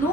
9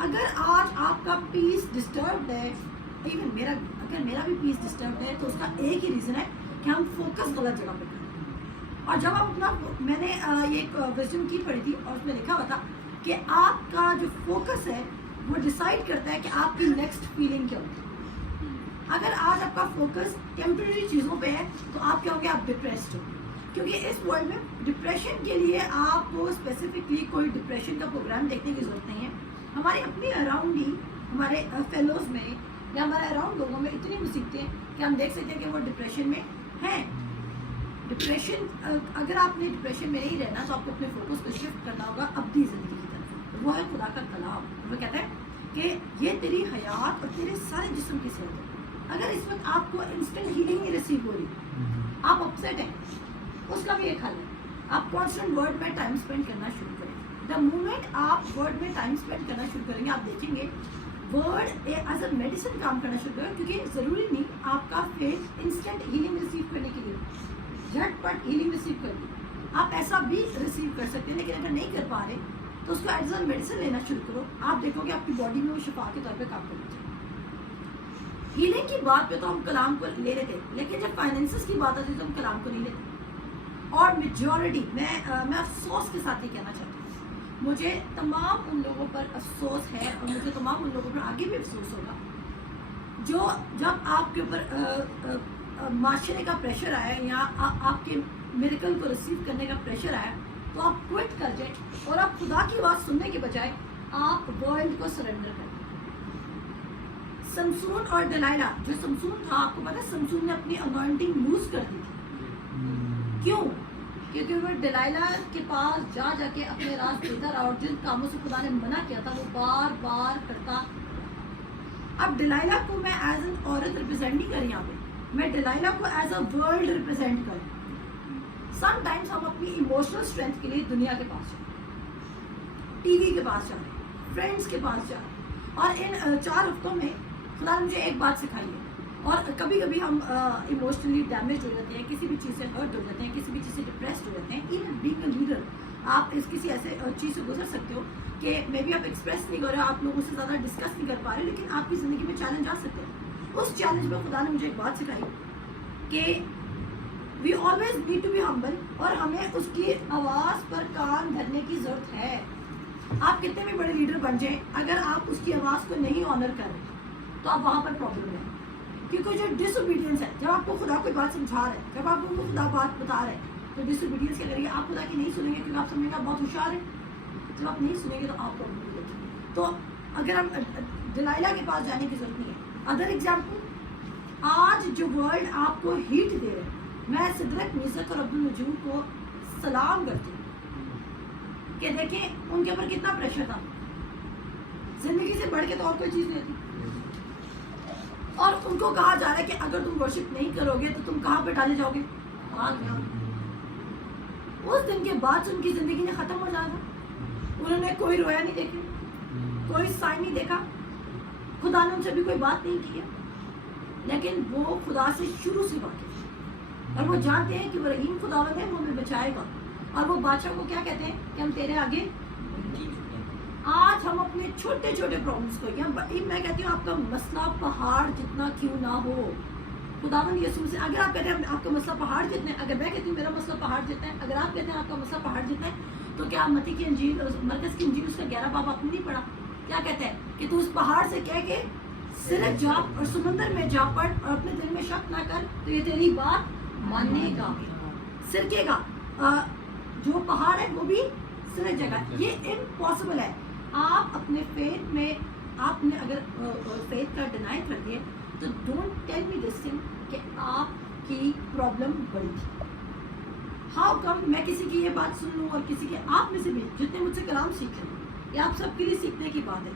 اگر آج آپ کا پیس ڈسٹربڈ ہے، ایون اگر میرا بھی پیس ڈسٹربڈ ہے تو اس کا ایک ہی ریزن ہے کہ ہم فوکس غلط جگہ پہ کریں. اور جب آپ اپنا میں نے یہ ایک وزڈم کی پڑھی تھی اور اس میں لکھا ہوا تھا کہ آپ کا جو فوکس ہے وہ ڈیسائیڈ کرتا ہے کہ آپ کی نیکسٹ فیلنگ کیا ہوگی. اگر آج آپ کا فوکس ٹیمپرری چیزوں پہ ہے تو آپ کیا ہوں گے، آپ ڈپریسڈ ہو. کیونکہ اس ورلڈ میں ڈپریشن کے لیے آپ کو اسپیسیفکلی کوئی ڈپریشن کا پروگرام دیکھنے کی ضرورت نہیں ہے. ہمارے اپنے اراؤنڈ ہی ہمارے فیلوز میں یا ہمارے اراؤنڈ لوگوں میں اتنی مصیبتیں کہ ہم دیکھ سکتے ہیں کہ وہ ڈپریشن میں ہیں. ڈپریشن اگر آپ نے ڈپریشن میں نہیں رہنا تو آپ کو اپنے فوکس کو شفٹ کرنا ہوگا اپنی زندگی کی طرف. وہ ہے خدا کا کلام. وہ کہتا ہے کہ یہ تیری حیات اور تیرے سارے جسم کی صحت ہے. اگر اس وقت آپ کو انسٹنٹ ہیلنگ نہیں ریسیو ہو رہی، آپ اپسیٹ ہیں، اس کا بھی ایک حل ہے. آپ کانسٹنٹ ورڈ میں ٹائم اسپینڈ کرنا شروع کریں. دا مومنٹ آپ ورڈ میں ٹائم اسپینڈ کرنا شروع کریں گے آپ دیکھیں گے ورڈ ایز اے میڈیسن کام کرنا شروع کریں. کیونکہ ضروری نہیں آپ کا فیتھ انسٹنٹ ہیلنگ ریسیو کرنے کے لیے جھٹ پٹ ہیلنگ ریسیو کرنی. آپ ایسا بھی ریسیو کر سکتے ہیں، لیکن اگر نہیں کر پا رہے تو اس کو ایز اے میڈیسن لینا شروع کرو. آپ دیکھو گے آپ کی باڈی میں وہ شفا کے طور پہ کام کرنا چاہیے. ہیلنگ کی بات پہ تو ہم کلام کو لے لیتے، لیکن جب فائنینسز کی بات آتی ہے تو ہم کلام کو نہیں لیتے. اور میجورٹی میں افسوس کے ساتھ یہ کہنا چاہتی ہوں، مجھے تمام ان لوگوں پر افسوس ہے اور مجھے تمام ان لوگوں پر آگے بھی افسوس ہوگا جو جب آپ کے اوپر معاشرے کا پریشر آیا یا آپ کے میریکل کو ریسیو کرنے کا پریشر آیا تو آپ کوئٹ کر جائیں اور آپ خدا کی بات سننے کے بجائے آپ ورلڈ کو سرنڈر کریں. سمسون اور دلائلہ، جو سمسون تھا آپ کو پتا ہے سمسون نے اپنی انوائنٹنگ لوز کر دی تھی. کیوں؟ کیونکہ وہ دلائلہ کے پاس جا کے اپنے راز دیتا رہا اور جن کاموں سے خدا نے منع کیا تھا وہ بار بار کرتا. اب دلائلہ کو میں ایز این عورت ریپرزینٹ نہیں کر یہاں پہ، میں دلائلہ کو ایز اے ورلڈ ریپرزینٹ کروں. سم ٹائمس ہم اپنی ایموشنل اسٹرینتھ کے لیے دنیا کے پاس جائیں، ٹی وی کے پاس جا رہے ہیں، فرینڈس کے پاس جا رہے ہیں. اور ان 4 ہفتوں میں خدا نے مجھے ایک بات سکھائی ہے. اور کبھی کبھی ہم ایموشنلی ڈیمیج ہو جاتے ہیں، کسی بھی چیز سے ہرٹ ہو جاتے ہیں، کسی بھی چیز سے ڈپریسڈ ہو جاتے ہیں. ایون بینگ اے لیڈر آپ اس کسی ایسے چیز سے گزر سکتے ہو کہ مے بی آپ ایکسپریس نہیں کر رہے، آپ لوگوں سے زیادہ ڈسکس نہیں کر پا رہے، لیکن آپ کی زندگی میں چیلنج آ سکتے ہیں. اس چیلنج میں خدا نے مجھے ایک بات سکھائی کہ we always need to be humble, اور ہمیں اس کی آواز پر کان دھرنے کی ضرورت ہے. آپ کتنے بھی بڑے لیڈر بن جائیں، اگر آپ اس کی آواز کو نہیں آنر کر رہے تو آپ وہاں پر پرابلم ہے. کیونکہ جو ڈس اوبیڈینس ہے، جب آپ کو خدا کوئی بات سمجھا رہا ہے، جب آپ کو خدا بات بتا رہے ہیں تو ڈس اوبیڈینس کیا کریے، آپ خدا کی نہیں سنیں گے کیونکہ آپ سمجھیں گے آپ بہت ہوشیار ہیں. جب آپ نہیں سنیں گے تو آپ پرابلم ہو جائے گی. تو اگر ہم دلائلہ کے پاس جانے کی ضرورت نہیں ہے. ادر ایگزامپل، آج جو ورلڈ آپ کو ہیٹ دے رہے ہیں، میں سدرک، میثق اور عبدالنجور کو سلام کرتی ہوں کہ دیکھیں ان کے اوپر کتنا پریشر تھا. زندگی سے بڑھ کے تو اور کوئی چیز نہیں تھی، اور ان کو کہا جا رہا ہے کہ اگر تم ورشپ نہیں کرو گے تو تم کہاں پہ ڈالے جاؤ گے، آگ میں. اس دن کے بعد ان کی زندگی نے ختم ہو جانا تھا. انہوں نے کوئی رویا نہیں دیکھا، کوئی سائن نہیں دیکھا، خدا نے ان سے بھی کوئی بات نہیں کی ہے، لیکن وہ خدا سے شروع سے واقف ہے اور وہ جانتے ہیں کہ وہ رحیم خداوند ہے، وہ ہمیں بچائے گا. اور وہ بادشاہ کو کیا کہتے ہیں کہ ہم تیرے آگے. آج ہم اپنے چھوٹے چھوٹے پرابلمس کو، یا میں کہتی ہوں آپ کا مسئلہ پہاڑ جتنا کیوں نہ ہو، خداوند یسوع سے اگر آپ کہتے ہیں آپ کا مسئلہ پہاڑ جتنا ہے، اگر میں کہتی ہوں میرا مسئلہ پہاڑ جتنا ہے، اگر آپ کہتے ہیں آپ کا مسئلہ پہاڑ جتنا ہے، تو کیا متی کی انجیل، مرکز کی انجیل اس کا 11 باب آپ نے نہیں پڑھا؟ کیا کہتے ہیں کہ تو اس پہاڑ سے کہہ کے سرک جا اور سمندر میں جا پڑ اور اپنے دل میں شک نہ کر تو یہ تیری بات ماننے گا، سرکے گا. جو پہاڑ ہے وہ بھی سرک جائے گا. یہ امپاسبل ہے. آپ اپنے فیتھ میں آپ نے اگر فیتھ کا ڈینائی کر دیا تو don't tell me this thing کہ آپ کی پرابلم بڑی تھی. ہاؤ کم میں کسی کی یہ بات سن لوں اور کسی کے، آپ میں سے بھی جتنے مجھ سے کلام سیکھیں، یہ آپ سب کے لیے سیکھنے کی بات ہے.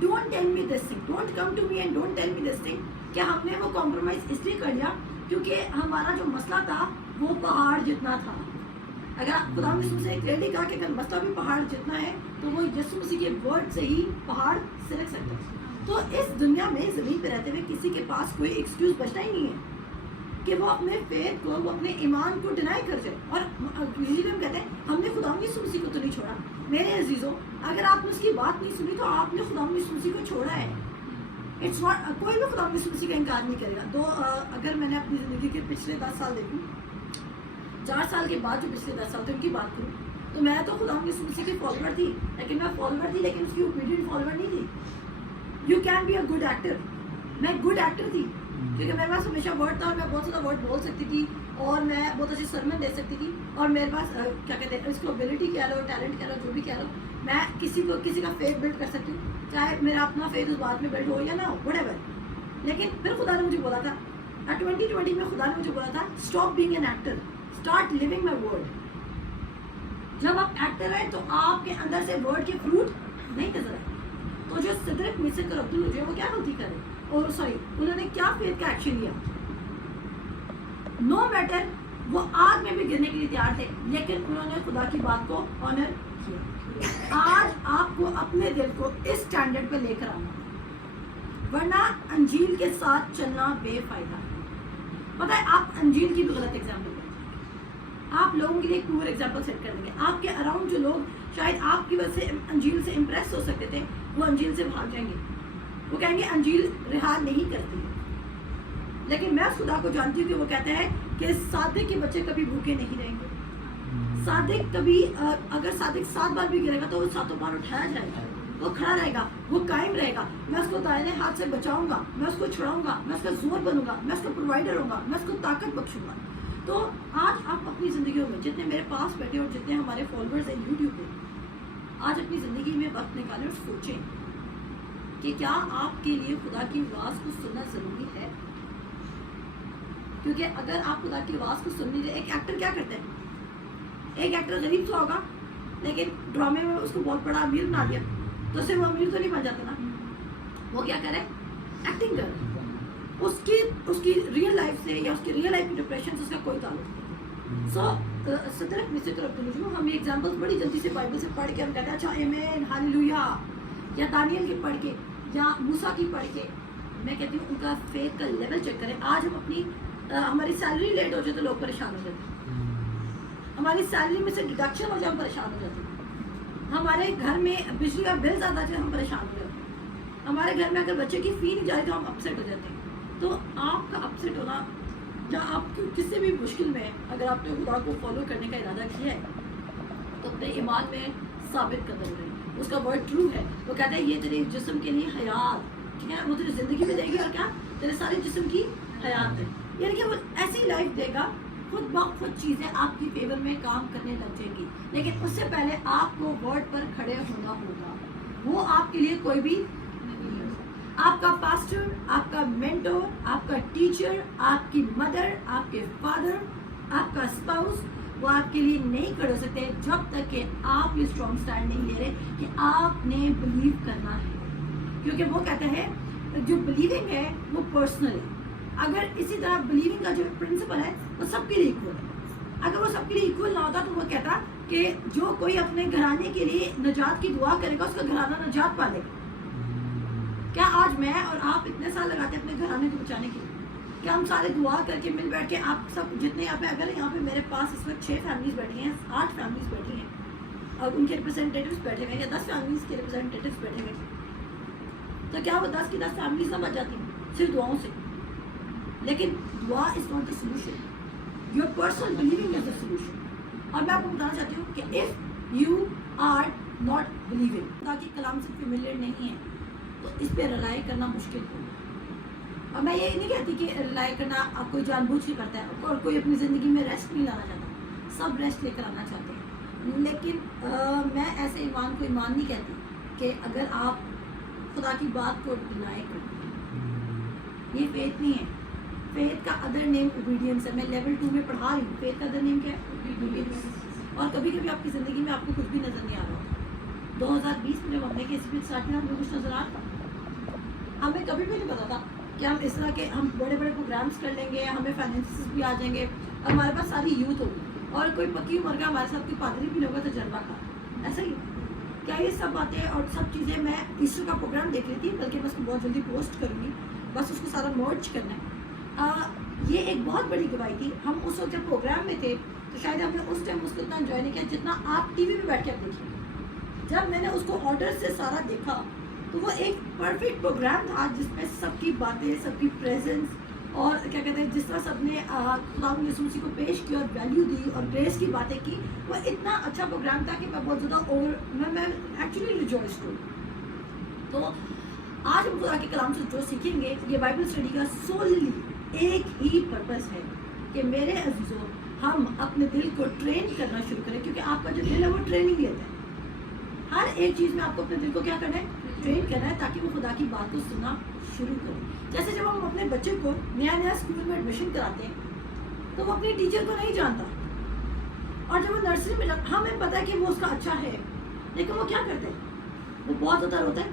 Don't tell me this thing, don't come to me and don't tell me this thing کہ ہم نے وہ کمپرومائز اس لیے کر لیا کیونکہ ہمارا جو مسئلہ تھا وہ پہاڑ جتنا تھا. اگر خدا یسوع سے کلیئرلی کہا کہ اگر مسئلہ بھی پہاڑ جتنا ہے تو وہ یسوع مسیح کے ورڈ سے ہی پہاڑ سرک سکتا ہے. تو اس دنیا میں زمین پہ رہتے ہوئے کسی کے پاس کوئی ایکسکیوز بچنا ہی نہیں ہے. کہ وہ اپنے فیتھ کو، وہ اپنے ایمان کو ڈینائی کر جائے. اور یوزلی ہم کہتے ہیں ہم نے خدا یسوع مسیح کو تو نہیں چھوڑا. میرے عزیزوں، اگر آپ نے اس کی بات نہیں سنی تو آپ نے خدا یسوع مسیح کو چھوڑا ہے. اٹس ناٹ، کوئی بھی خدا یسوع مسیح کا انکار نہیں کرے گا. اگر میں نے اپنی زندگی کے پچھلے 10 سال دیکھوں، 4 سال کے بعد جو پچھلے 10 سال تھے ان کی بات کروں، تو میں تو خدا یسوع مسیح کی فالوور تھی، لیکن میں فالوور تھی لیکن اس کی اوبیڈینٹ فالوور نہیں تھی. You can be a good actor. میں گڈ ایکٹر تھی کیونکہ میرے پاس ہمیشہ ورڈ تھا اور میں بہت زیادہ ورڈ بول سکتی تھی اور میں بہت اچھی سرمن دے سکتی تھی اور میرے پاس کیا کہتے ہیں اس کو ابیلٹی کہہ لو، ٹیلنٹ کہہ لو، جو بھی کہہ لو، میں کسی کا فیتھ بلڈ کر سکتی ہوں، چاہے میرا اپنا فیتھ اس بات میں بلڈ ہو یا نہ ہو، وٹ ایور. لیکن پھر خدا نے مجھے بولا تھا 2020 میں، خدا نے مجھے بولا تھا stop being an actor, start living my word. جب آپ ایکٹر ہیں تو آپ کے اندر سے ورڈ کے فروٹ نہیں نظر آئے. تو جو صدرک مسک اور عبداللہ جو ہے وہ کیا غلطی کرے، اور انہوں نے کیا فیتھ کا ایکشن لیا. نو میٹر وہ آگ میں بھی گرنے کے لیے تیار تھے لیکن انہوں نے خدا کی بات کو آنر کیا. آج آپ کو اپنے دل کو اس سٹینڈرڈ پہ لے کر آنا، ورنہ انجیل کے ساتھ چلنا بے فائدہ. پتہ ہے آپ انجیل کی بھی غلط ایگزامپل دیں، آپ لوگوں کے لیے ایک پور ایگزامپل سیٹ کر دیں گے. آپ کے اراؤنڈ جو لوگ شاید آپ کی وجہ سے انجیل سے امپریس ہو سکتے تھے، وہ انجیل سے بھاگ جائیں گے. وہ کہیں گے انجیل رہا نہیں کرتی. لیکن میں اس خدا کو جانتی ہوں کہ وہ کہتا ہے کہ صادق کے بچے کبھی بھوکے نہیں رہیں گے. صادق کبھی اگر صادق 7 بار بھی گرے گا تو وہ 7 بار اٹھایا جائے گا، وہ کھڑا رہے گا، وہ قائم رہے گا. میں اس کو دائنے ہاتھ سے بچاؤں گا، میں اس کو چھڑاؤں گا، میں اس کا زور بنوں گا، میں اس کا پرووائڈر ہوں گا، میں اس کو طاقت بخشوں گا. تو آج آپ اپنی زندگیوں میں جتنے میرے پاس بیٹھے اور جتنے ہمارے فالوورز ہیں یوٹیوب پہ، آج اپنی زندگی میں وقت نکالیں اور سوچیں کہ کیا آپ کے لیے خدا کی آواز کو سننا ضروری ہے. کیونکہ اگر آپ خدا کی آواز کو سن لیجیے، ایک ایکٹر کیا کرتا ہے، ایک ایکٹر غریب سا ہوگا لیکن ڈرامے میں اس کو بہت بڑا امیر بنا دیا تو اسے وہ امیر تو نہیں بن جاتا نا. وہ کیا کرے، ایکٹنگ کر. اس کی ریئل لائف سے یا اس کی ریئل لائف کی ڈپریشن سے اس کا کوئی تعلق نہیں. سو صدرک مسک اور عبداللہ، ہم یہ ایگزامپلس بڑی جلدی سے بائبل سے پڑھ کے ہم کہتے ہیں اچھا آمین ہاللویا، یا دانیل کی پڑھ کے یا موسیٰ کی پڑھ کے. میں کہتی ہوں ان کا فیتھ کا لیول چیک کریں. آج ہم اپنی ہماری سیلری لیٹ ہو جائے تو لوگ پریشان ہو جاتے ہیں، ہماری سیلری میں سے ڈیڈکشن ہو جائے ہم پریشان ہو جاتے ہیں، ہمارے گھر میں بجلی کا بل زیادہ جائے ہم پریشان ہو جاتے ہیں، ہمارے گھر میں اگر بچے کی فی نہیں جائے تو ہم اپسیٹ ہو جاتے ہیں. تو آپ کا اپسیٹ ہونا یا آپ کسی بھی مشکل میں اگر آپ نے خدا کو فالو کرنے کا ارادہ کیا ہے تو اپنے ایمان میں ثابت قدم رہے. اس کا ورڈ ٹرو ہے. وہ کہتا ہے یہ تیرے جسم کے لیے حیات، ٹھیک ہے، وہ تیری زندگی میں دے گی اور کیا تیرے سارے جسم کی حیات ہے. یعنی کہ وہ ایسی لائف دے گا خود بخود چیزیں آپ کی فیور میں کام کرنے لگ جائیں گی. لیکن اس سے پہلے آپ کو ورڈ پر کھڑے ہونا ہوگا. وہ آپ کے لیے کوئی بھی آپ کا پاسٹر، آپ کا مینٹور، آپ کا ٹیچر، آپ کی مدر، آپ کے فادر، آپ کا اسپاؤس، وہ آپ کے لیے نہیں کھڑے ہو سکتے جب تک کہ آپ یہ اسٹرانگ سٹینڈ نہیں لے رہے کہ آپ نے بلیو کرنا ہے. کیونکہ وہ کہتا ہے جو بلیونگ ہے وہ پرسنل ہے. اگر اسی طرح بلیونگ کا جو پرنسپل ہے وہ سب کے لیے ایکول ہے. اگر وہ سب کے لیے ایکول نہ ہوتا تو وہ کہتا کہ جو کوئی اپنے گھرانے کے لیے نجات کی دعا کرے گا اس کا گھرانہ نجات پا لے گا. کیا آج میں اور آپ اتنے سال لگاتے ہیں اپنے گھرانے کو بچانے کے لیے؟ کیا ہم سارے دعا کر کے مل بیٹھ کے آپ سب جتنے یہاں پہ، اگر یہاں پہ میرے پاس اس وقت 6 فیملیز بیٹھی ہیں، 8 فیملیز بیٹھی ہیں اور ان کے ریپرزینٹیٹیوز بیٹھے ہوئے ہیں یا 10 فیملیز کے ریپرزینٹیٹیوز بیٹھے ہوئے ہیں، تو کیا وہ 10 کی 10 فیملیز نہ بچ جاتی صرف دعاؤں سے؟ لیکن دعا is not the solution, your personal believing is the solution. اور میں آپ کو بتانا چاہتی ہوں کہ if you are not believing, خدا کے کلام سے فیملیئر نہیں ہے تو اس پہ ریلائی کرنا مشکل ہوگا. اور میں یہ نہیں کہتی کہ ریلائی کرنا آپ کوئی جان بوجھ کے کرتا ہے اور کوئی اپنی زندگی میں ریسٹ نہیں لانا چاہتا. سب ریسٹ لے کر آنا چاہتے ہیں، لیکن میں ایسے ایمان کو ایمان نہیں کہتی کہ اگر آپ خدا کی بات کو ڈینائی کرتے ہیں. یہ فیتھ نہیں ہے. فیتھ کا ادر نیم اوبیڈینس ہے. میں لیول 2 میں پڑھا رہی ہوں. فیتھ کا ادر نیم کیا ہے؟ اوبیڈینس. اور کبھی کبھی آپ کی زندگی میں آپ کو کچھ بھی نظر نہیں آ رہا ہوتا. 2020 میں جب ہم نے کسی بھی اسٹارٹ کیا ہمیں کچھ نظر آ رہا تھا؟ ہمیں کبھی بھی نہیں پتا تھا کہ ہم اس طرح کے ہم بڑے بڑے پروگرامس کر لیں گے، ہمیں فائنینسز بھی آ جائیں گے اور ہمارے پاس ساری یوتھ ہوگی اور کوئی پکی عمر کا ہمارے ساتھ کوئی پادری بھی نہیں ہوگا تجربہ کا. ایسا ہی کیا یہ سب باتیں اور سب چیزیں میں ایسٹر کا پروگرام دیکھ رہی تھی، بلکہ میں اس کو بہت جلدی پوسٹ کروں گی، بس اس کو سارا مرج کرنا ہے. یہ ایک بہت بڑی گواہی تھی. ہم اس وقت جب پروگرام میں تھے تو شاید ہم نے اس ٹائم اس کو اتنا انجوائے نہیں کیا جتنا آپ ٹی وی پہ بیٹھ کے آپ دیکھیے. جب میں نے اس کو آرڈر سے سارا دیکھا تو وہ ایک پرفیکٹ پروگرام تھا جس میں سب کی باتیں, سب کی پریزنس اور کیا کہتے ہیں جس طرح سب نے خدا یسوع مسیح کو پیش کیا اور ویلیو دی اور گریس کی باتیں کی, وہ اتنا اچھا پروگرام تھا کہ میں بہت زیادہ میں ایکچولی ریجوائس ہوں. تو آج ہم خدا کے کلام سے جو سیکھیں گے یہ بائبل اسٹڈی کا سوللی ایک ہی پرپس ہے کہ میرے عزیزوں ہم اپنے دل کو ٹرین کرنا شروع کریں, کیونکہ آپ کا جو دل ہے وہ ٹریننگ لیتا ہے. ہر ایک چیز میں آپ کو اپنے دل کو کیا کرنا ہے, ٹرین کرنا ہے تاکہ وہ خدا کی بات کو سننا شروع کریں. جیسے جب ہم اپنے بچے کو نیا اسکول میں ایڈمیشن کراتے ہیں تو وہ اپنے ٹیچر کو نہیں جانتا, اور جب وہ نرسری میں جاتا ہمیں پتہ ہے کہ وہ اس کا اچھا ہے, لیکن وہ کیا کرتے ہیں, وہ بہت زیادہ روتا ہے.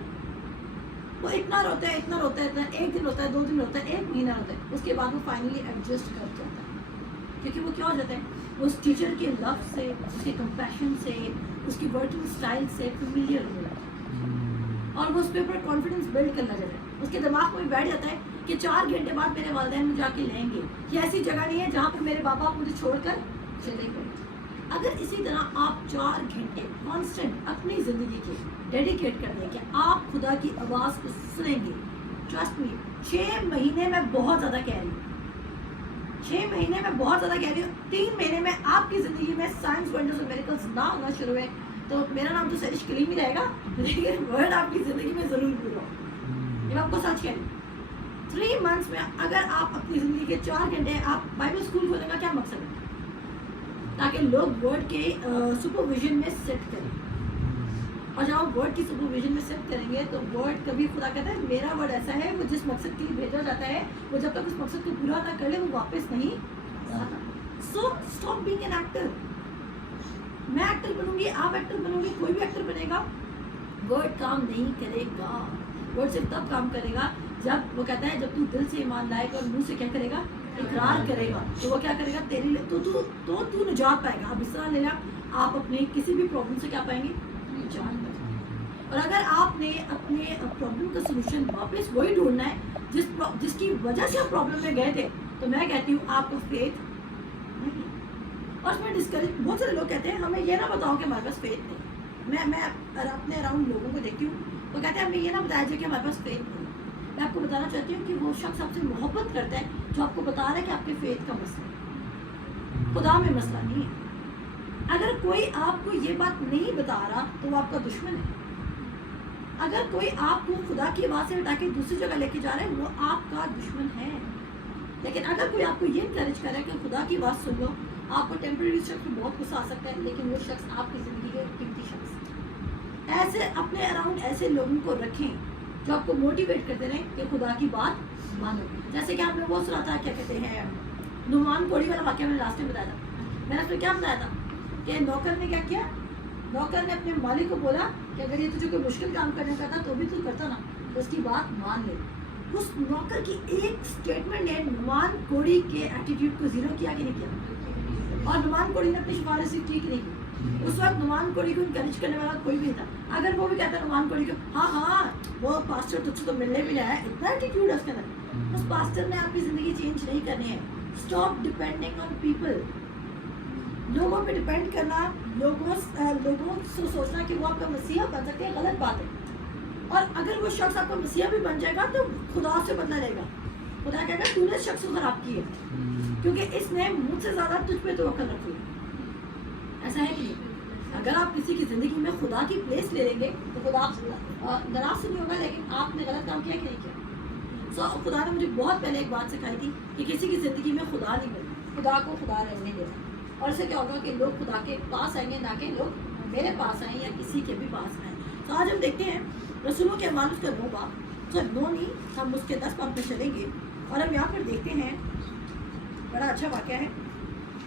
وہ اتنا روتا ہے, ایک دن روتا ہے, 2 دن روتا ہے, 1 مہینہ روتا ہے, اس کے بعد وہ فائنلی ایڈجسٹ کر جاتا ہے. کیونکہ وہ کیا ہو جاتا ہے, وہ اس ٹیچر کے لو سے, اس کے کمپیشن سے, اس کی ورکنگ اسٹائل سے فیملیئر ہو جاتا ہے, اور وہ اس کے اوپر کانفیڈنس بلڈ کرنا چاہتا ہے. اس کے دماغ میں بیٹھ جاتا ہے کہ 4 گھنٹے بعد میرے والدین مجھے جا کے لیں گے, یہ ایسی جگہ نہیں ہے جہاں پہ میرے باپ مجھے چھوڑ کر چلے گئے. اگر اسی طرح آپ 4 گھنٹے کانسٹنٹ اپنی زندگی کے ڈیڈیکیٹ کر دیں کہ آپ خدا کی آواز کو سنیں گے, ٹرسٹ می 6 مہینے میں بہت زیادہ کہہ رہی ہوں, 6 مہینے میں بہت زیادہ کہہ رہی ہوں, 3 مہینے میں آپ کی زندگی میں سائنس ونڈرز اور میریکلز نہ ہونا شروع ہوئے تو میرا نام تو سرش کلیم ہی رہے گا, لیکن ورڈ آپ کی زندگی میں ضرور پورا ہو. یہ میں آپ کو سچ کہہ رہی ہوں. 3 منتھس میں اگر آپ اپنی زندگی کے 4 گھنٹے آپ بائبل اسکول کھولنے کا کیا مقصد ہے, تاکہ لوگ ورڈ کے سپرویژن میں سیٹ کریں, اور جب آپ ورڈ کی سپرویژن میں سیٹ کریں گے تو ورڈ کبھی خدا کہتا ہے میرا ورڈ ایسا ہے وہ جس مقصد کے لیے بھیجا جاتا ہے وہ جب تک اس مقصد کو پورا نہ کر لے وہ واپس نہیں آتا. سو اسٹاپ بینگ این ایکٹر. میں ایکٹر بنوں گی, آپ ایکٹر بنو گے, کوئی بھی ایکٹر بنے گا, ورڈ کام نہیں کرے گا. ورڈ صرف تب کام کرے گا جب وہ کہتا ہے جب تو دل سے ایمان لائے گا اور منہ سے کیا کرے گا, اقرار کرے گا, تو وہ کیا کرے گا تیرے لیے تو نجات پائے گا. آپ اس طرح لے لیں, آپ اپنے کسی بھی پرابلم سے کیا پائیں گے, نجات پائیں گے. اور اگر آپ نے اپنے پرابلم کا سلوشن واپس وہی ڈھونڈنا ہے جس کی وجہ سے آپ پرابلم میں گئے تھے, تو میں کہتی ہوں آپ کو فیتھ نہیں. اور اس میں ڈسکریج بہت سارے لوگ کہتے ہیں ہمیں یہ نہ بتاؤ کہ ہمارے پاس فیتھ نہیں. میں اپنے اراؤنڈ لوگوں کو دیکھتی ہوں وہ کہتے ہیں ہمیں یہ نہ بتایا جائے کہ ہمارے پاس فیتھ نہیں. میں آپ کو بتانا چاہتی ہوں کہ وہ شخص آپ سے محبت کرتا ہے جو آپ کو بتا رہا ہے کہ آپ کے فیتھ کا مسئلہ ہے, خدا میں مسئلہ نہیں ہے. اگر کوئی آپ کو یہ بات نہیں بتا رہا تو وہ آپ کا دشمن ہے. اگر کوئی آپ کو خدا کی آواز سے ہٹا کے دوسری جگہ لے کے جا رہا ہے وہ آپ کا دشمن ہے. لیکن اگر کوئی آپ کو یہ انکریج کر رہا ہے کہ خدا کی آواز سن لو, آپ کو ٹیمپریری شخص میں بہت غصہ آ سکتا ہے لیکن وہ شخص آپ کی زندگی کے قیمتی شخص ہے. ایسے اپنے اراؤنڈ ایسے لوگوں کو رکھیں جو آپ کو موٹیویٹ کرتے رہیں کہ خدا کی بات مانو. جیسے کہ آپ نے وہ سنا تھا کیا کہتے ہیں نعمان کوڑی والا واقعہ میں نے لاسٹ میں بتایا تھا. میں نے اس میں کیا بتایا تھا کہ نوکر نے کیا کیا, نوکر نے اپنے مالک کو بولا کہ اگر یہ تجھے کوئی مشکل کام کرنے کا تھا تو بھی تو کرتا نا, تو اس کی بات مان لے. اس نوکر کی ایک اسٹیٹمنٹ نے نعمان کوڑی کے ایٹیٹیوڈ کو زیرو کیا کہ نہیں کیا, اور نعمان کوڑی نے اپنی سفارش ٹھیک نہیں کی. اس وقت نعمان کوڑی کو انکریج کرنے والا کوئی بھی نہیں تھا. اگر وہ بھی کہتا ہے نعمان کوڑی کو ہاں وہ پاسٹر تجھ سے تو ملنے بھی نہیں آیا, اتنا ایٹیٹیوڈ ہے اس کے اندر, اس پاسٹر نے آپ کی زندگی چینج نہیں کرنی ہے. Stop depending on people. لوگوں پہ ڈپینڈ کرنا, لوگوں سے سوچنا کہ وہ آپ کا مسیحا بن سکتے ہیں, غلط بات ہے. اور اگر وہ شخص آپ کا مسیحا بھی بن جائے گا تو خدا سے بدلہ لے گا. خدا کہے گا تو نے شخص کو خراب کی ہے کیونکہ اس نے مجھ سے زیادہ تجھ پہ توقع رکھی ہے. ایسا ہے کہ نہیں؟ اگر آپ کسی کی زندگی میں خدا کی پلیس لے لیں گے تو خدا ناراض سے نہیں ہوگا, لیکن آپ نے غلط کام کیا کہ نہیں کیا. سو خدا نے مجھے بہت پہلے ایک بات سکھائی تھی کہ کسی کی زندگی میں خدا نہیں ملتا, خدا کو خدا رہنے دینا. اور اس سے کیا ہوگا کہ لوگ خدا کے پاس آئیں گے, نہ کہ لوگ میرے پاس آئیں یا کسی کے بھی پاس آئیں. تو آج ہم دیکھتے ہیں رسولوں کے اعمال اس کا 9 باب, تو 9 نہیں ہم اس کے 10 باب میں چلیں گے. اور ہم یہاں پر دیکھتے ہیں بڑا اچھا واقعہ ہے,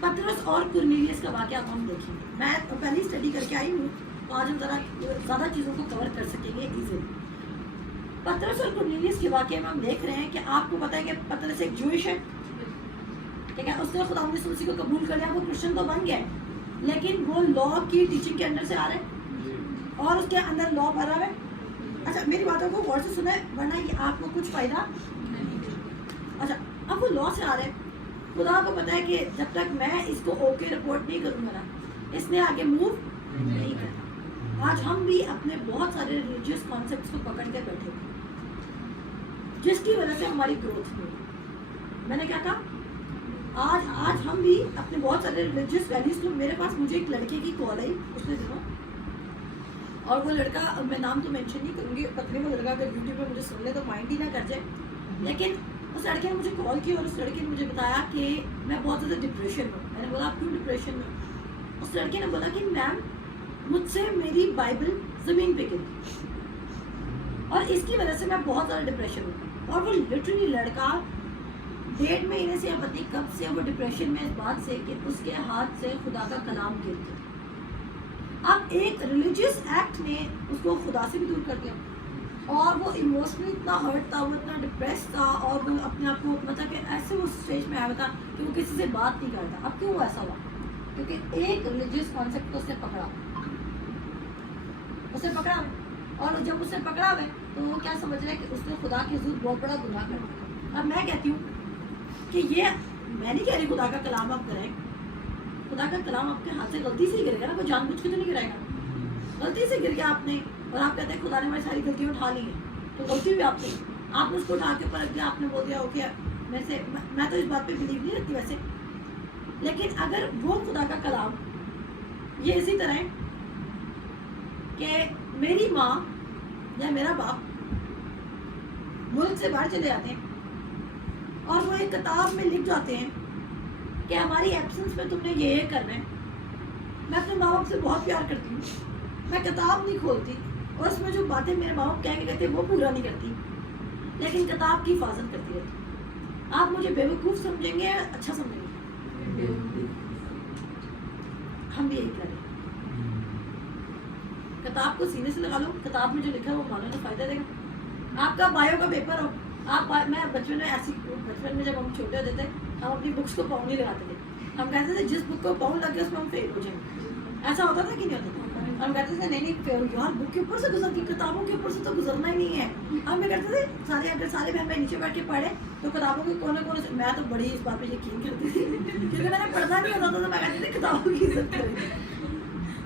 پطرس اور کرنیلیس کا واقعہ ہم دیکھیں گے. میں پہلی اسٹڈی کر کے آئی ہوں تو آج ہم ذرا زیادہ چیزوں کو کور کر سکیں گے ایزیلی. پطرس اور کرنیلیس کے واقعے میں ہم دیکھ رہے ہیں کہ آپ کو پتہ ہے کہ پطرس ایک جوئش ہے, ٹھیک ہے, اس نے خدا یسوع مسیح کو قبول کر لیا, وہ کرسچن تو بن گیا ہے, لیکن وہ لا کی ٹیچنگ کے انڈر سے آ رہے ہیں اور اس کے اندر لا بھرا ہوا ہے. اچھا میری باتوں کو غور سے سنیں ورنہ یہ آپ کو کچھ فائدہ نہیں. اچھا اب وہ لا سے آ رہے ہیں, خدا کو پتا ہے کہ جب تک میں اس کو اوکے رپورٹ نہیں کروں گا نا اس نے آگے موو نہیں کرنا. آج ہم بھی اپنے بہت سارے ریلیجیس کانسیپٹس کو پکڑ کے بیٹھے ہوئے جس کی وجہ سے ہماری گروتھ نہیں ہوئی. میں نے کیا کہا, آج ہم بھی اپنے بہت سارے ریلیجیس ویلیوز کو, میرے پاس مجھے ایک لڑکے کی کال آئی اس نے دنوں, اور وہ لڑکا, میں نام تو مینشن نہیں کروں گی, پتہ نہیں وہ لڑکا اگر یوٹیوب پہ مجھے سن لے تو مائنڈ ہی نہ کر جائے, لیکن اس لڑکے نے مجھے کال کی اور اس لڑکے نے مجھے بتایا کہ میں بہت زیادہ ڈپریشن میں ہوں. میں نے بولا آپ کیوں ڈپریشن میں؟ اس لڑکے نے بولا کہ میم مجھ سے میری بائبل زمین پہ گری اور اس کی وجہ سے میں بہت زیادہ ڈپریشن میں ہوں. اور وہ لٹرلی لڑکا 1.5 مہینے سے یا پتہ نہیں کب سے وہ ڈپریشن میں اس بات سے کہ اس کے ہاتھ سے خدا کا کلام گر گیا. اب ایک ریلیجیس ایکٹ نے اس کو خدا سے بھی دور کر دیا اور وہ ایموشنلی اتنا ہرٹ تھا, وہ اتنا ڈپریس تھا اور وہ اپنے آپ کو مطلب کہ ایسے وہ اسٹیج میں آیا تھا کہ وہ کسی سے بات نہیں کرتا. اب کیوں ایسا ہوا؟ کیونکہ ایک ریلیجیس کانسیپٹ کو اس نے پکڑا, اور جب اسے پکڑا ہوئے تو وہ کیا سمجھ رہا ہے کہ اس نے خدا کے حضور بہت بڑا گناہ کر دیا. اب میں کہتی ہوں کہ یہ میں نہیں کہہ رہی خدا کا کلام آپ کریں, خدا کا کلام آپ کے ہاتھ سے غلطی سے ہی گرے گا نا, کوئی جان بوجھ کے تو نہیں گرائے گا. غلطی سے گر گیا آپ نے اور آپ کہتے ہیں خدا نے ہماری ساری غلطیاں اٹھا لی ہیں, تو غلطی بھی آپ سے, آپ نے اس کو اٹھا کے اوپر رکھ دیا, آپ نے بول دیا اوکے میں سے, میں تو اس بات پہ بلیو نہیں رکھتی ویسے, لیکن اگر وہ خدا کا کلام یہ اسی طرح ہے کہ میری ماں یا میرا باپ ملک سے باہر چلے جاتے ہیں اور وہ ایک کتاب میں لکھ جاتے ہیں کہ ہماری ایبسنس میں تم نے یہ کرنا ہے. میں اپنے ماں باپ سے بہت پیار کرتی ہوں, میں کتاب نہیں کھولتی اور اس میں جو باتیں میرے ماں باپ کہہ کے کہتے ہیں وہ پورا نہیں کرتی, لیکن کتاب کی حفاظت کرتی رہتی. آپ مجھے بیوقوف سمجھیں گے اچھا سمجھیں گے؟ ہم بھی یہی کریں, کتاب کو سینے سے لگا لو, کتاب میں جو لکھا ہے وہ مانو تو فائدہ دے گا. آپ کا بایو کا پیپر ہو, آپ میں بچپن میں جب ہم چھوٹے ہوتے تھے ہم اپنی بکس کو پاؤں نہیں لگاتے تھے, ہم کہتے تھے جس بک کو پاؤں لگ گیا اس میں ہم فیل ہو جائیں گے. ایسا ہوتا تھا کہ نہیں ہوتا تھا؟ ہم کہتے تھے نہیں یار بک کے اوپر سے گزر کی, کتابوں کے اوپر سے تو گزرنا ہی نہیں ہے. ہم یہ کرتے تھے سارے بہن بھائی نیچے بیٹھ کے پڑھے تو کتابوں کے کونے کونے سے, میں تو بڑی اس بات پہ یقین کرتی تھی کیونکہ میں نے پڑھنا نہیں ہوتا تھا, تو میں کہتی تھی کتابوں کی عزت کریں.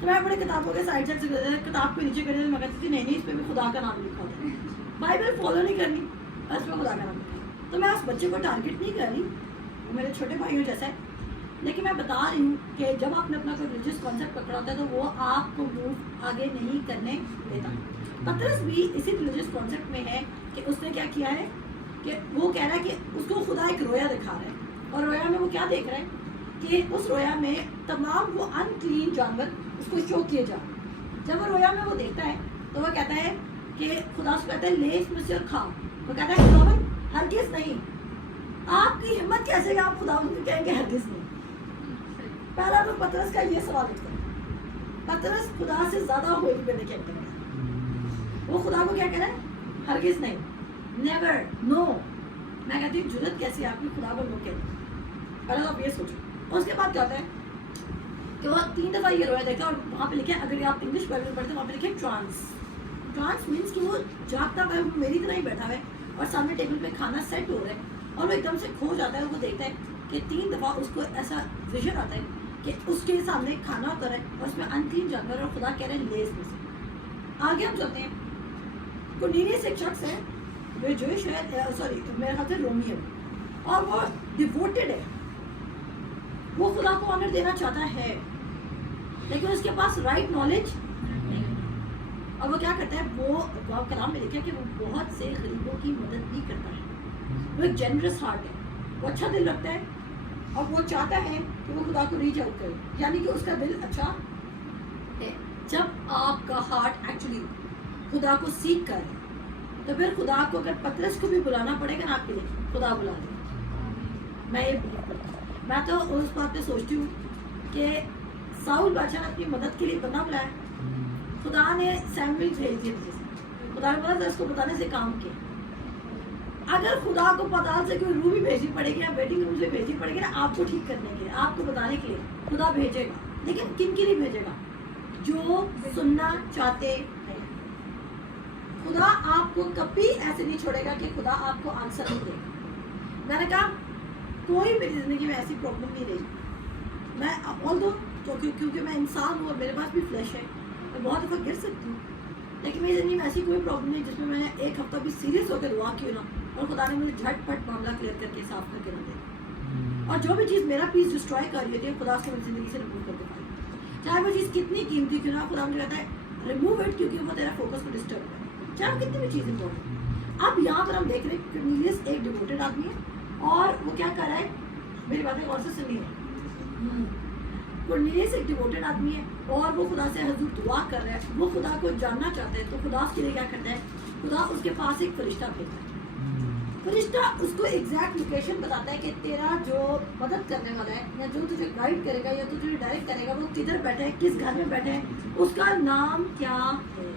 تو میں بڑے کتابوں کے سائڈ سے کتاب کو نیچے کرے, میں کہتی تھی نہیں اس پہ بھی خدا کا نام لکھا ہوتا ہے, بائبل فالو نہیں کرنی, اس میں خدا کا نام لکھا ہے. تو میں اس بچے کو ٹارگیٹ نہیں کر رہی, وہ میرے چھوٹے بھائیوں جیسا ہے, لیکن میں بتا رہی ہوں کہ جب آپ نے اپنا کوئی ریلیجیس کانسیپٹ پکڑا ہوتا ہے تو وہ آپ کو موو آگے نہیں کرنے دیتا. پطرس بھی اسی ریلیجیس کانسیپٹ میں ہے کہ اس نے کیا کیا ہے کہ وہ کہہ رہا ہے کہ اس کو خدا ایک رویا دکھا رہا ہے, اور رویا میں وہ کیا دیکھ رہا ہے کہ اس رویا میں تمام وہ ان کلین جانور اس کو شو کیے جا رہے ہیں. جب وہ رویا میں وہ دیکھتا ہے تو وہ کہتا ہے کہ خدا سے کہتا ہے لے اس میں سے اور کھا, وہ کہتا ہے خداوند ہرگز نہیں. آپ کی ہمت کیسے کہ آپ خداوند کو کہیں گے ہرگز نہیں؟ پہلا تو پطرس کا یہ سوال اٹھتا ہے, پطرس خدا سے زیادہ ہوئی کرنے کے اندر ہے, وہ خدا کو کیا کہہ رہا ہے ہرگز نہیں, نیور, نو. میں کہتی ہوں جرت کیسی آپ کی خدا کو نو کہتے, پہلے تو آپ یہ سوچو. اس کے بعد کیا ہوتا ہے کہ وہ 3 دفعہ یہ رویا دیکھا اور وہاں پہ لکھا ہے, اگر آپ انگلش بائبل پڑھتے ہیں وہاں پہ لکھا ہے ٹرانس. ٹرانس مینس کہ وہ جاگتا ہوا ہے, وہ میری طرح ہی بیٹھا ہوا ہے اور سامنے ٹیبل پہ کھانا سیٹ ہو رہا ہے, اور وہ ایک دم سے کھو جاتا ہے. وہ دیکھتا ہے کہ 3 دفعہ اس کو ایسا ویژن آتا ہے کہ اس کے سامنے کھانا ہوتا ہے اور اس میں انکلین جانور, اور خدا کہہ رہے ہیں لے اس میں سے. آگے ہم چلتے ہیں, کورنیلیس ایک شخص ہے وہ جوش ہے, سوری میرے خیال سے رومی ہے, اور وہ ڈیووٹیڈ ہے, وہ خدا کو آنر دینا چاہتا ہے لیکن اس کے پاس رائٹ نالج نہیں. اور وہ کیا کرتا ہے, وہ کلام میں لکھا ہے کہ وہ بہت سے غریبوں کی مدد بھی کرتا ہے. وہ ایک جنرس ہارٹ ہے, وہ اچھا دل رکھتا ہے اور وہ چاہتا ہے کہ وہ خدا کو ریچ آؤٹ کرے, یعنی کہ اس کا دل اچھا ہے. جب آپ کا ہارٹ ایکچولی خدا کو سیکھ کر ہے تو پھر خدا کو اگر پطرس کو بھی بلانا پڑے گا نا آپ کے لیے, خدا بلا دے. میں یہ بلیو کرتا ہوں. میں تو اس بات پہ سوچتی ہوں کہ ساؤل بادشاہ نے اپنی مدد کے لیے بندہ بلایا, خدا نے سیموئل بھیج دیا, خدا نے بولا اس کو بتانے سے کام کیا. اگر خدا کو پتال سے کوئی روح بھی بھیجنی پڑے گی یا ویٹنگ روم سے بھیجنی پڑے گی نا آپ کو ٹھیک کرنے کے لیے, آپ کو بتانے کے لیے خدا بھیجے گا, لیکن کن کے لیے بھیجے گا؟ جو سننا چاہتے ہیں. خدا آپ کو کبھی ایسے نہیں چھوڑے گا کہ خدا آپ کو آنسر نہیں دے گا. میں نے کہا کوئی میری زندگی میں ایسی پرابلم نہیں رہی. میں آل دو کیونکہ میں انسان ہوں اور میرے پاس بھی فلیش ہے, میں بہت دفعہ گر سکتی ہوں, لیکن میری زندگی میں ایسی کوئی پرابلم نہیں جس میں نے ایک ہفتہ بھی سیریس ہو کے دعا کی نا اور خدا نے مجھے جھٹ پٹ معاملہ کلیئر کر کے صاف کر کے نہ دے. اور جو بھی چیز میرا پیس ڈسٹروائے کر رہی ہے خدا سے میری زندگی سے ریموو کر کے پائے, چاہے وہ چیز کتنی قیمتی کیوں نہ, خدا مجھے کہتا ہے ریموو اٹ کیونکہ وہ تیرا فوکس کو ڈسٹرب کرے, چاہے وہ کتنی بھی چیز امپورٹنٹ. اب یہاں پر ہم دیکھ رہے ہیں کرنیلیس ایک ڈیووٹڈ آدمی ہے اور وہ کیا کر رہا ہے, میری باتیں غور سے سنی ہے. کرنیلیس ایک ڈیووٹڈ آدمی ہے اور وہ خدا سے حضور دعا کر رہا ہے, وہ خدا کو جاننا چاہتا ہے. تو خدا اس کے لیے کیا کرتا ہے, خدا اس کے پاس ایک فرشتہ بھیجتا ہے. فرشتہ اس کو ایگزیکٹ لوکیشن بتاتا ہے کہ تیرا جو مدد کرنے والا ہے یا جو تجھے گائیڈ کرے گا یا تجھے ڈائریکٹ کرے گا وہ کدھر بیٹھا ہے, کس گھر میں بیٹھا ہے, اس کا نام کیا ہے,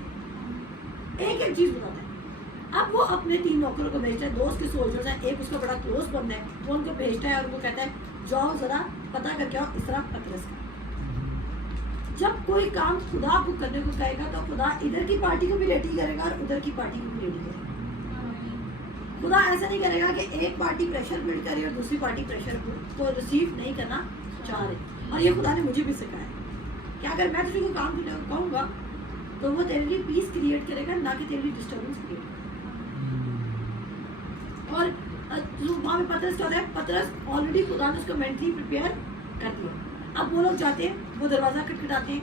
ایک ایک چیز بتاتا ہے. اب وہ اپنے 3 نوکروں کو بھیجتا ہے, 2 اس کے سولجرز ہیں, ایک اس کا بڑا کلوز بند ہے, وہ ان کو بھیجتا ہے اور وہ کہتا ہے جاؤ ذرا پتہ کر کے آؤ اس طرح پترس کا. جب کوئی کام خدا کو کرنے کو کہے گا تو خدا ادھر کی پارٹی کو بھی ریڈی کرے گا اور ادھر کی پارٹی کو بھی ریڈی کرے گا. خدا ایسا نہیں کرے گا کہ ایک پارٹی پریشر بلڈ کرے اور دوسری پارٹی پریشر کو ریسیو نہیں کرنا چاہ رہے. اور یہ خدا نے مجھے بھی سکھایا کہ اگر میں تجھے کو کام کرنے کو کہوں گا تو وہ تیرے لیے پیس کریٹ کرے گا, نہ کہ تیرے لیے ڈسٹربنس کریٹ کرے گا. اور وہاں پہ پترس کیا ہوتا ہے, پترس آلریڈی خدا نے اس کو مینٹلی پریپیئر کر دیا. اب وہ لوگ جاتے ہیں, وہ دروازہ کھٹکھٹاتے ہیں,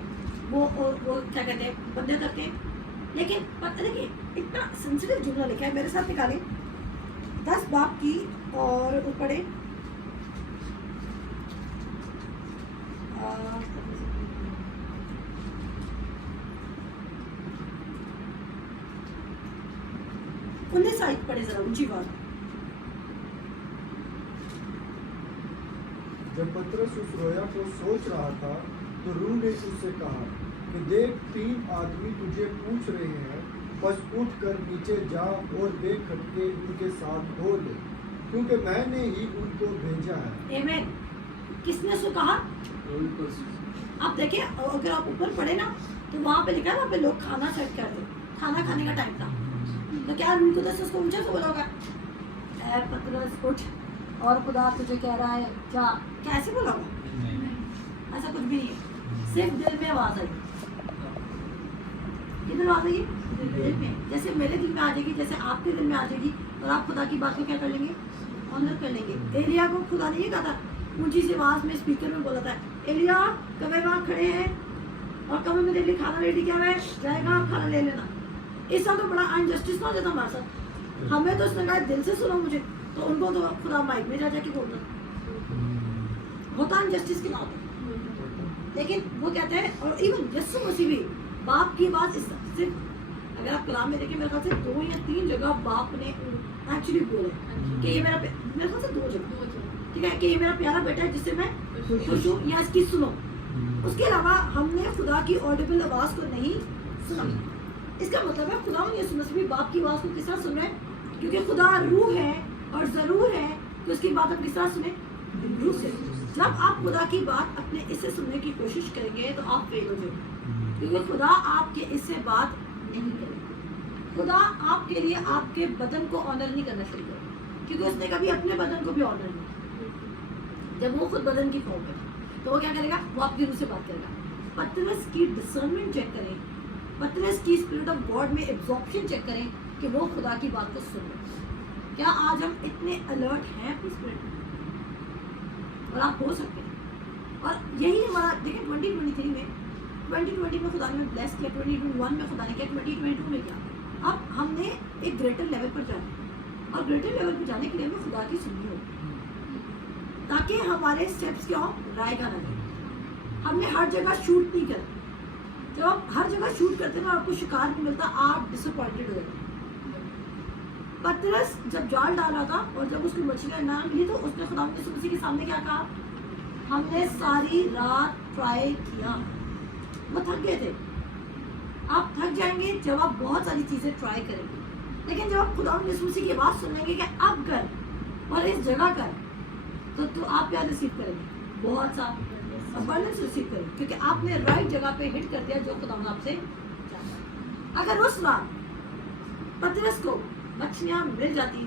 وہ کیا کہتے ہیں بندے کرتے ہیں, لیکن پتہ دیکھیے اتنا سینسیٹیو جملہ لکھا ہے, میرے ساتھ نکالیں 10 باب کی اور وہ پڑھے انہیں سائٹ پڑھے ذرا اونچی بات. جب پترس اس رویا کو سوچ رہا تھا تو روح نے اس سے کہا کہ دیکھ 3 آدمی تجھے پوچھ رہے ہیں, بس اٹھ کر نیچے جا اور بے کھٹکے ان کے ساتھ ہو لے, کیونکہ میں نے ہی ان کو بھیجا ہے. آمین. کس نے سو کہا؟ آپ دیکھیں اگر آپ اوپر پڑھے نا تو وہاں پہ لکھا ہے, وہاں پہ لوگ کھانا سیٹ کرتے, کھانا کھانے کا ٹائم تھا, تو کیا روح القدس اس کو اونچا سے بولا ہوگا اے پترس اٹھ اور خدا تجھے کہہ رہا ہے جا, کیسے بولا ہوگا؟ ایسا کچھ بھی نہیں ہے, صرف دل میں آواز آئی. کدھر آواز آئی؟ دل میں. جیسے میرے دل میں آ جائے گی, جیسے آپ کے دل میں آ جائے گی, اور آپ خدا کی بات کو کیا کر لیں گے, آنر کر لیں گے. ایلیا کو خدا نے یہ کہا تھا, اونچی سی آواز میں اسپیکر میں بولا تھا, ایلیا کمے وہاں کھڑے ہیں اور کمے میں دلی کھانا ریڈی کیا ہے, جائے گا کھانا لے لینا. اس طرح تو بڑا انجسٹس نہ ہو جاتا ہمارے ساتھ. ہمیں تو اس نے کہا دل سے سنو مجھے, تو ان کو تو خدا مائک میں جا کے بولتا ہوتا انجسٹس کی نہ ہوتا. لیکن وہ کہتے ہیں, اور ایون یسوع مسیح بھی باپ کی بات صرف اگر آپ کلام میں دیکھیں میرے خیال سے 2 یا 3 جگہ باپ نے ایکچولی بولے کہ یہ میرے خیال سے 2 جگہ, ٹھیک ہے, کہ یہ میرا پیارا بیٹا ہے جس سے میں خوش ہوں, یا اس کی سنو. اس کے علاوہ ہم نے خدا کی آڈیبل آواز کو نہیں سنا. اس کا مطلب ہے خدا یسوع مسیح بھی باپ کی آواز کو کس طرح سن رہے ہیں, کیونکہ خدا روح ہے اور ضرور ہے کہ اس کی بات ہم کس طرح سنیں, روح سے. جب آپ خدا کی بات اپنے اس سے سننے کی کوشش کریں گے تو آپ فیل ہو جائیں گے, کیونکہ خدا آپ کے اس سے بات نہیں کرے. خدا آپ کے لیے آپ کے بدن کو آنر نہیں کرنا شروع کرے, کیونکہ اس نے کبھی اپنے بدن کو بھی آنر نہیں کیا. جب وہ خود بدن کی فارم ہے تو وہ کیا کرے گا, وہ آپ کی روح سے بات کرے گا. پترس کی ڈسرنمنٹ چیک کریں, پترس کی اسپرٹ آف گاڈ میں ایبزارپشن چیک کریں کہ وہ خدا کی بات کو سن رہے ہیں. کیا آج ہم اتنے الرٹ ہیں اپنی اسپرٹ میں؟ اور آپ ہو سکتے ہیں. اور یہی ہمارا دیکھیں 2023 میں 2020 میں خدا نے بلیس کیا, 2021 میں خدا نے کیا, 2022 میں کیا. اب ہم نے ایک گریٹر لیول پر جانا ہے, اور گریٹر لیول پر جانے کے لیے ہمیں خدا کی سننی ہوگی تاکہ ہمارے اسٹیپس کیا ہوں, رائے گا نہ جائے. ہم نے ہر جگہ شوٹ نہیں کرنا. جب آپ ہر جگہ شوٹ کرتے نا آپ کو شکار نہیں ملتا, آپ ڈس اپوائنٹڈ ہو جاتے. پترس جب جال ڈالا تھا اور جب اس کو مچھلیاں نہ ملی تو اس نے خدا یسوع مسیح کے سامنے کیا کہا, ہم نے ساری رات ٹرائی کیا. وہ تھک گئے تھے. آپ تھک جائیں گے جب آپ بہت ساری چیزیں ٹرائی کریں گے, لیکن جب آپ خدا یسوع مسیح کی بات سن لیں گے کہ اب کر اور اس جگہ کر, تو آپ کیا ریسیو کریں گے, بہت سا ابنڈنس ریسیو کریں, کیونکہ آپ نے رائٹ جگہ پہ ہٹ کر دیا جو خدا آپ سے چاہتا ہے. اگر اس رات پترس کو مچھلیاں مل جاتی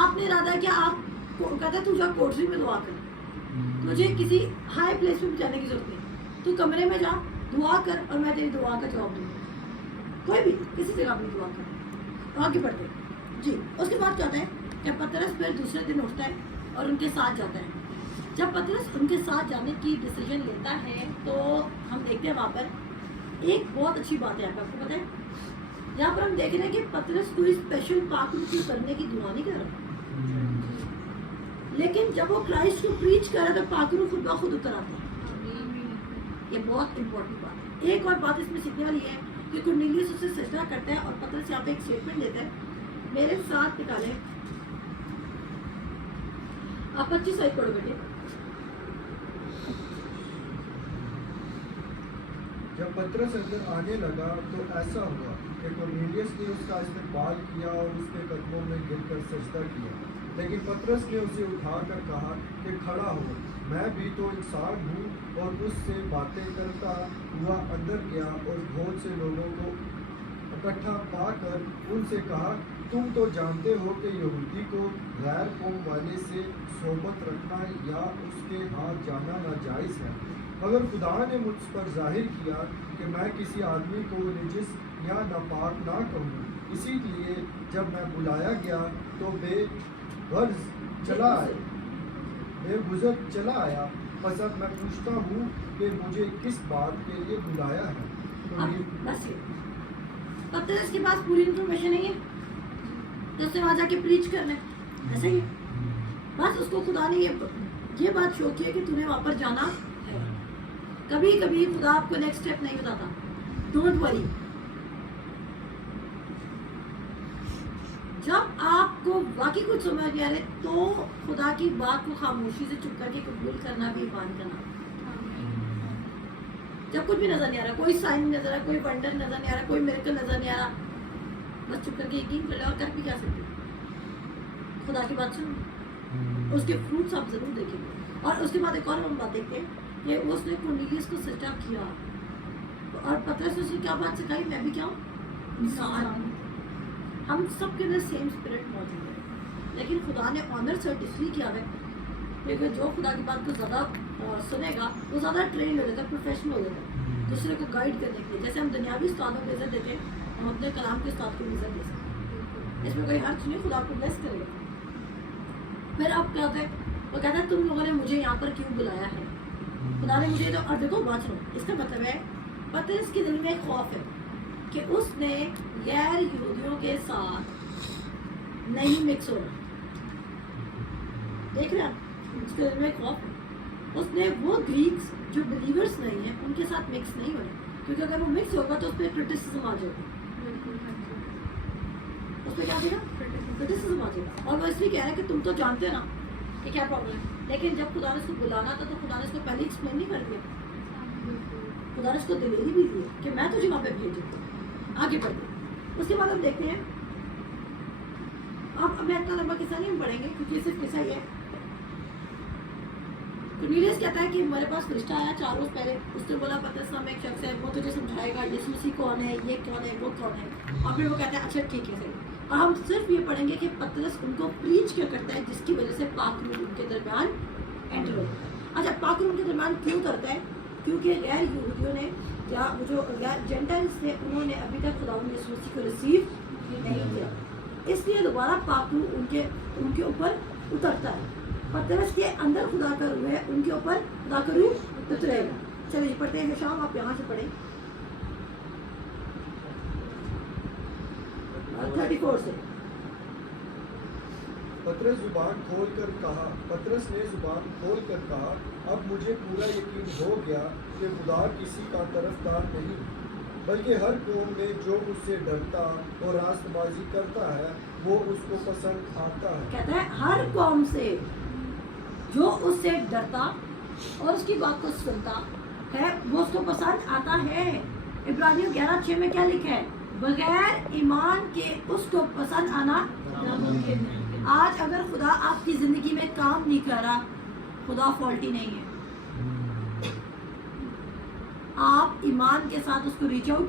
آپ نے ارادہ کیا آپ کہتے ہیں تو جا کوٹری میں دعا کر, تجھے کسی ہائی پلیس میں جانے کی ضرورت نہیں, تو کمرے میں جا دعا کر اور میں تیری دعا کا جواب دوں گا. کوئی بھی کسی جگہ اپنی دعا کر. آگے بڑھتے جی. اس کے بعد کیا ہوتا ہے کہ پطرس پھر دوسرے دن اٹھتا ہے اور ان کے ساتھ جاتا ہے. جب پطرس ان کے ساتھ جانے کی ڈیسیجن لیتا ہے تو ہم دیکھتے ہیں وہاں پر ایک بہت اچھی بات ہے. آپ کو پتہ ہے یہاں پر ہم دیکھ رہے ہیں کہ پطرس کوئی اسپیشل پاکروکی کرنے کی دعا نہیں کر رہا, لیکن جب وہ کرائسٹ کو پریچ کر رہا ہے تو پاکرو خود بخود اتر آتا ہے. یہ بہت امپورٹنٹ بات ہے. ایک اور بات اس میں سیکھنے والی ہے کہ کرنیلیوس اسے سجدہ کرتا ہے اور پطرس یہاں پہ ایک اسٹیٹمنٹ دیتا ہے. میرے ساتھ نکالیں آپ 25 آیت پڑھو بیٹے. جب پطرس اندر آنے لگا تو ایسا ہوا کہ کرنیلیوس نے اس کا استقبال کیا اور اس کے قدموں میں گر کر سجدہ کیا. لیکن پطرس نے اسے اٹھا کر کہا کہ کھڑا ہو, میں بھی تو انسان ہوں. اور اس سے باتیں کرتا ہوا اندر گیا اور بہت سے لوگوں کو اکٹھا پا کر ان سے کہا, تم تو جانتے ہو کہ یہودی کو غیر قوم والے سے صحبت رکھنا یا اس کے ہاتھ جانا ناجائز ہے, مگر خدا نے مجھ پر ظاہر کیا کہ میں کسی آدمی کو نجس یا ناپاک نہ کہوں. اسی لیے جب میں بلایا گیا تو بے گزر چلا آیا. پس اب میں پوچھتا ہوں کہ مجھے کس بات کے لیے بلایا ہے. بس پطرس کے پاس پوری انفارمیشن نہیں ہے تو اس نے وہاں جا کے پریچ کرنا ہے, ایسا ہی بس اس کو خدا نے یہ بات شو کی ہے کہ تمہیں وہاں پر جانا ہے. کبھی کبھی خدا آپ کو نیکسٹ اسٹیپ نہیں بتاتا, ڈونٹ وری. جب آپ کو واقعی کچھ سمجھ نہیں آ رہے تو خدا کی بات کو خاموشی سے چپ کر کے قبول کرنا بھی ایمان کرنا. جب کچھ بھی نظر نہیں آ رہا, کوئی سائن نظر آ رہا, کوئی ونڈر نظر نہیں آ رہا, کوئی میریکل نظر نہیں آ رہا, بس چپ کر کے یقین کر لیں اور کر بھی کیا سکتے خدا کی بات سنو, اس کے فروٹس آپ ضرور دیکھیں گے. اور اس کے بعد ایک اور ہم بات دیکھتے ہیں کہ اس نے کرنیلیوس کو سجدہ کیا اور پطرس نے کیا بات سکھائی, میں بھی کیا ہوں انسان. ہم سب کے اندر سیم اسپرٹ موجود ہے, لیکن خدا نے آنر سرٹ اس لیے کیا ہے کیونکہ جو خدا کی بات کو زیادہ سنے گا وہ زیادہ ٹرین ہو جاتا ہے, پروفیشنل ہو جاتا ہے دوسرے کو گائیڈ کرنے کے لیے. جیسے ہم دنیاوی استادوں کو عزت دیتے ہیں, ہم اپنے کلام کے استاد کو بھی عزت دے سکتے ہیں. اس میں کوئی حرج نہیں, خدا آپ کو بلیس کرے گا. پھر اب کیا ہوتا ہے, وہ کہتا ہے تم لوگوں نے مجھے یہاں پر کیوں بلایا ہے, خدا نے مجھے تو. اور دیکھو بات سنو, اس کا مطلب ہے پطرس کے دل میں ایک خوف ہے کہ اس نے غیر یہودیوں کے ساتھ نہیں مکس ہو رہا. دیکھ رہے ہیں اس کے دل میں ایک خوف ہے. اس نے وہ گریکس جو بلیورس نہیں ہیں ان کے ساتھ مکس نہیں ہو رہا, کیونکہ اگر وہ مکس ہوگا تو اس پہ کرٹیسزم آ جائے گا. اس پہ کیا دے گا, کرٹیسزم آ جائے گا. اور وہ اس لیے کہہ رہا ہے کہ تم تو جانتے ہو نا کہ کیا پرابلم ہے, لیکن جب خدا نے اس کو بلانا تھا تو خدا نے اس کو پہلے ایکسپلین نہیں کر دیا. خدا نے اس کو دلیری بھی دی کہ میں تجھے وہاں پہ بھیجوں. آگے بڑھتے ہیں. اس کے بعد ہم دیکھتے ہیں, اب میں اتنا لمبا قصہ نہیں پڑھیں گے کیونکہ صرف قصہ یہ ہے. کرنیلیوس کہتا ہے کہ ہمارے پاس فرشتہ آیا 4 روز پہلے, اس نے بولا پطرس نام ایک شخص ہے, وہ تجھے سمجھائے گا یسوع مسیح کون ہے, یہ کون ہے, وہ کون ہے. اور پھر وہ کہتا ہے اچھا ٹھیک ہے صحیح. اور ہم صرف یہ پڑھیں گے کہ پطرس ان کو پریچ کیا کرتا ہے جس کی وجہ سے پاک روح ان کے درمیان انٹر ہوتا ہے. اچھا پاک روح ان کے درمیان کیوں کرتا ہے, کیونکہ غیر یہودیوں نے یا جو جینٹائلس تھے انہوں نے ابھی تک خدا یسوع مسیح کو ریسیو نہیں کیا, اس لیے دوبارہ پاک روح ان کے اوپر اترتا ہے. پطرس کے اندر خدا کا روح ہے, ان کے اوپر خدا کا روح اترے گا. چلیے پڑھتے ہیں شام, آپ یہاں سے پڑھیں 34 سے. پطرس نے زبان کھول کر کہا, اب مجھے پورا یقین ہو گیا کہ خدا کسی کا طرفدار نہیں, بلکہ ہر قوم میں جو اس سے ڈرتا اور راست بازی کرتا ہے وہ اس کو پسند آتا ہے. کہتا ہے ہر قوم سے جو اس سے ڈرتا اور اس کی بات کو سنتا ہے وہ اس کو پسند آتا ہے. عبرانیوں 11:6 میں کیا لکھا ہے, بغیر ایمان کے اس کو پسند آنا ناممکن ہے. آج اگر خدا آپ کی زندگی میں کام نہیں کر رہا, خدا فالٹی نہیں ہے. آپ ایمان کے ساتھ اس کو ریچ آؤٹ,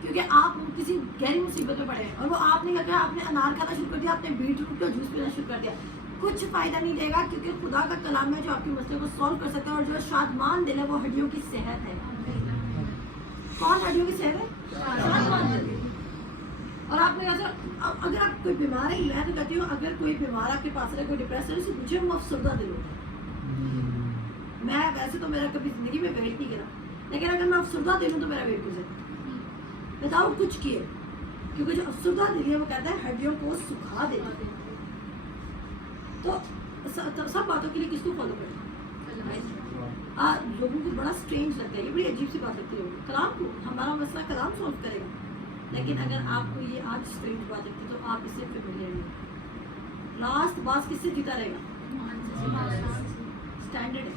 کیونکہ آپ کسی گہری مصیبت میں پڑے ہیں اور وہ آپ نے کیا کیا, آپ نے انار کھانا شروع کر دیا, آپ نے بیٹ روٹ کا جوس پینا شروع کر دیا, کچھ فائدہ نہیں دے گا, کیونکہ خدا کا کلام ہے جو آپ کے مسئلے کو سالو کر سکتا ہے. اور جو شادمان دل ہے وہ ہڈیوں کی صحت ہے. کون ہڈیوں کی صحت ہے؟ شادمان دل. اور آپ نے کہا اگر آپ کوئی بیمار ہے, میں تو کہتی ہوں اگر کوئی بیمار آپ کے پاس ہے, کوئی ڈپریس ہے, اسے پوچھے وہ افسردہ دل ہوتا ہے. میں ویسے تو میرا کبھی زندگی میں ویٹ نہیں کرا, لیکن اگر میں افسردہ دل ہوں تو میرا ویٹ کر سکتا وداؤٹ کچھ کیے, کیونکہ جو افسردہ دل ہے وہ کہتا ہے ہڈیوں کو سکھا دیتا ہے. تو سب باتوں کے لیے کس کو فالو کرنا؟ لوگوں کو بڑا اسٹرینج لگتا ہے, یہ بڑی عجیب سی بات لگتی ہے کلام کو. ہمارا مسئلہ کلام سالو کرے گا, لیکن اگر آپ کو یہ آج اسٹرینج بات لگتی ہے تو آپ اس سے فیملیئر نہیں. لاسٹ باس کس سے جیتا رہے گا؟ اسٹینڈرڈ ہے.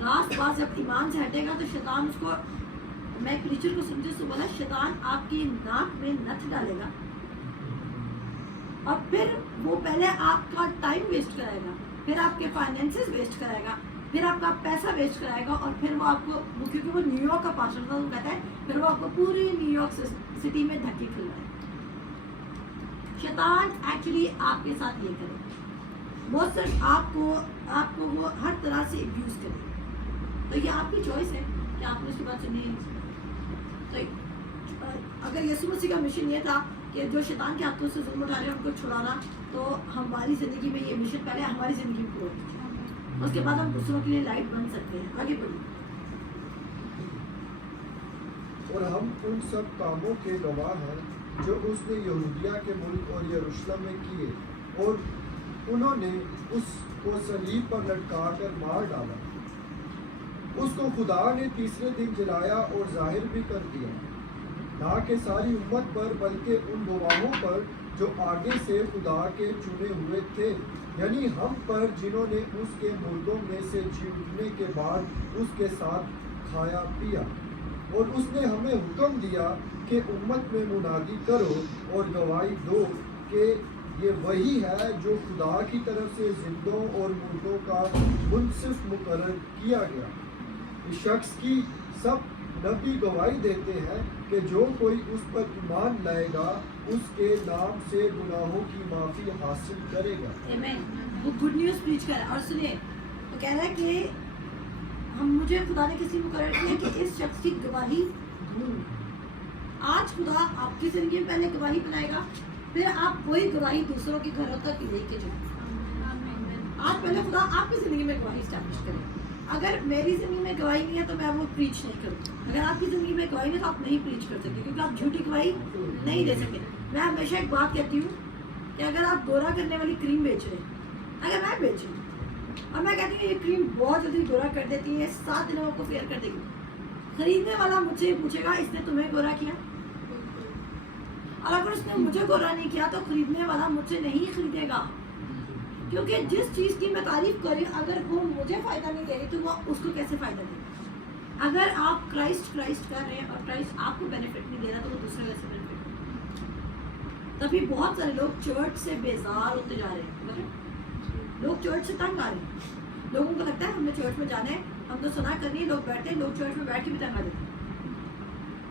لاسٹ باس جب ایمان سے ہٹے گا تو شیطان اس کو, میں ایک پریچر کو سمجھے تو بولا شیطان آپ کی ناک میں نتھ ڈالے گا اور پھر وہ پہلے آپ کا ٹائم ویسٹ کرائے گا, پھر آپ کے فائنینسز ویسٹ کرائے گا, پھر آپ کا پیسہ ویسٹ کرائے گا, اور پھر وہ آپ کو, کیونکہ وہ نیو یارک کا پاسٹر تھا, وہ کہتا ہے پھر وہ آپ کو پوری نیو یارک سٹی میں دھکے کھلائے. شیطان ایکچولی آپ کے ساتھ یہ کرے, وہ صرف آپ کو وہ ہر طرح سے ابیوز کرے. تو یہ آپ کی چوائس ہے کہ آپ نے اس کی بات سننی ہے. تو اگر یسوع مسیح کا مشن یہ تھا کہ جو شیطان کے ہاتھوں سے ظلم اٹھا رہے ہیں ان کو چھڑانا, تو ہماری زندگی میں یہ مشن پہلے ہماری زندگی میں پورا کیجیے, اس کے بعد ہم دوسروں کے لیے لائٹ بن سکتے ہیں. آگے بڑھیے. اور ہم ان سب کاموں کے گواہ ہیں جو اس نے یہودیہ کے ملک اور یروشلم میں کیے, اور انہوں نے اس کو صلیب پر لٹکا کر مار ڈالا. اس کو خدا نے تیسرے دن جلایا اور ظاہر بھی کر دیا, نہ کہ ساری امت پر بلکہ ان گواہوں پر جو آگے سے خدا کے چنے ہوئے تھے, یعنی ہم پر جنہوں نے اس کے مردوں میں سے جی اٹھنے کے بعد اس کے ساتھ کھایا پیا. اور اس نے ہمیں حکم دیا کہ امت میں منادی کرو اور گواہی دو کہ یہ وہی ہے جو خدا کی طرف سے زندوں اور مردوں کا منصف مقرر کیا گیا. اس شخص کی سب نبی گواہی دیتے ہیں کہ جو کوئی اس پر ایمان لائے گا اس کے نام سے گناہوں کی معافی حاصل کرے گا. وہ گڈ نیوز پریچ کر رہا ہے. اور سنیے, وہ کہہ رہا ہے کہ مجھے خدا نے کسی مقرر کیا کہ اس شخص کی گواہی دوں. آج خدا آپ کی زندگی میں پہلے گواہی بنائے گا, پھر آپ وہی گواہی دوسروں کے گھروں تک لے کے جائیں. آج پہلے خدا آپ کی زندگی میں گواہی اسٹیبلش کرے. اگر میری زندگی میں گواہی نہیں ہے تو میں وہ پریچ نہیں کروں. اگر آپ کی زندگی میں گواہی نہیں تو آپ نہیں پریچ کر سکتے, کیونکہ آپ جھوٹی گواہی نہیں دے سکتے. میں ہمیشہ ایک بات کہتی ہوں کہ اگر آپ گورا کرنے والی کریم بیچ رہے ہیں, اگر میں بیچ رہی ہوں اور میں کہتی ہوں یہ کریم بہت جلدی گورا کر دیتی ہے, 7 دنوں کو فیئر کر دے گی, خریدنے والا مجھ سے پوچھے گا اس نے تمہیں گورا کیا؟ اور اگر اس نے مجھے گورا نہیں کیا تو خریدنے والا مجھ سے نہیں خریدے گا, کیونکہ جس چیز کی میں تعریف کر رہی ہوں اگر وہ مجھے فائدہ نہیں دے رہی تو وہ اس کو کیسے فائدہ دے گا؟ اگر آپ کرائسٹ کر رہے ہیں اور کرائسٹ آپ کو بینیفٹ نہیں دے رہا تو وہ دوسرے ویسے بینیفٹ. تبھی بہت سارے لوگ چرچ سے بیزار ہوتے جا رہے ہیں. لوگ چرچ سے تنگ آ رہے ہیں. لوگوں کو لگتا ہے ہم نے چرچ میں جانا ہے, ہم تو سنا کرنی ہے, لوگ بیٹھتے ہیں, لوگ چرچ میں بیٹھ کے بھی تنگ آ جاتے ہیں.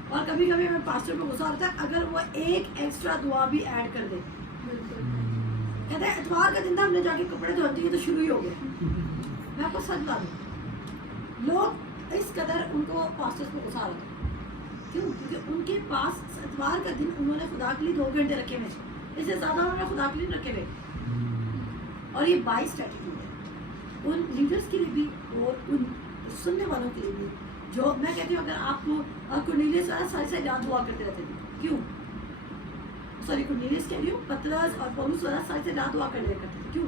اور کبھی کبھی ہمیں پاسٹر کو غصہ آتا ہے اگر وہ ایک ایکسٹرا دعا بھی ایڈ کر دے. کہتے ہیں اتوار کا دن تھا ہم نے جا کے کپڑے دھوتے ہیں تو شروع ہی ہو گیا. میں آپ کو سچ بتا دوں, لوگ اس قدر ان کو پاسٹرز کو غصہ آتا ہے. کیوں؟ کیونکہ ان کے پاس اتوار کا دن انہوں نے خدا کے لیے 2 گھنٹے رکھے ہوئے, اس سے زیادہ انہوں نے خدا کے لیے رکھے ہوئے. اور یہ بائس ایٹیٹیوڈ ہے ان لیڈرس کے لیے بھی اور ان سننے والوں کے لیے بھی. جو میں کہتی ہوں اگر آپ کو کورنیلیس ساری رات دعا کرتے رہتے تھے, کیوں؟ سوری کورنیلیس کہہ رہی ہوں, پطرس اور پولس والا ساری رات دعا کرتے کرتے تھے. کیوں؟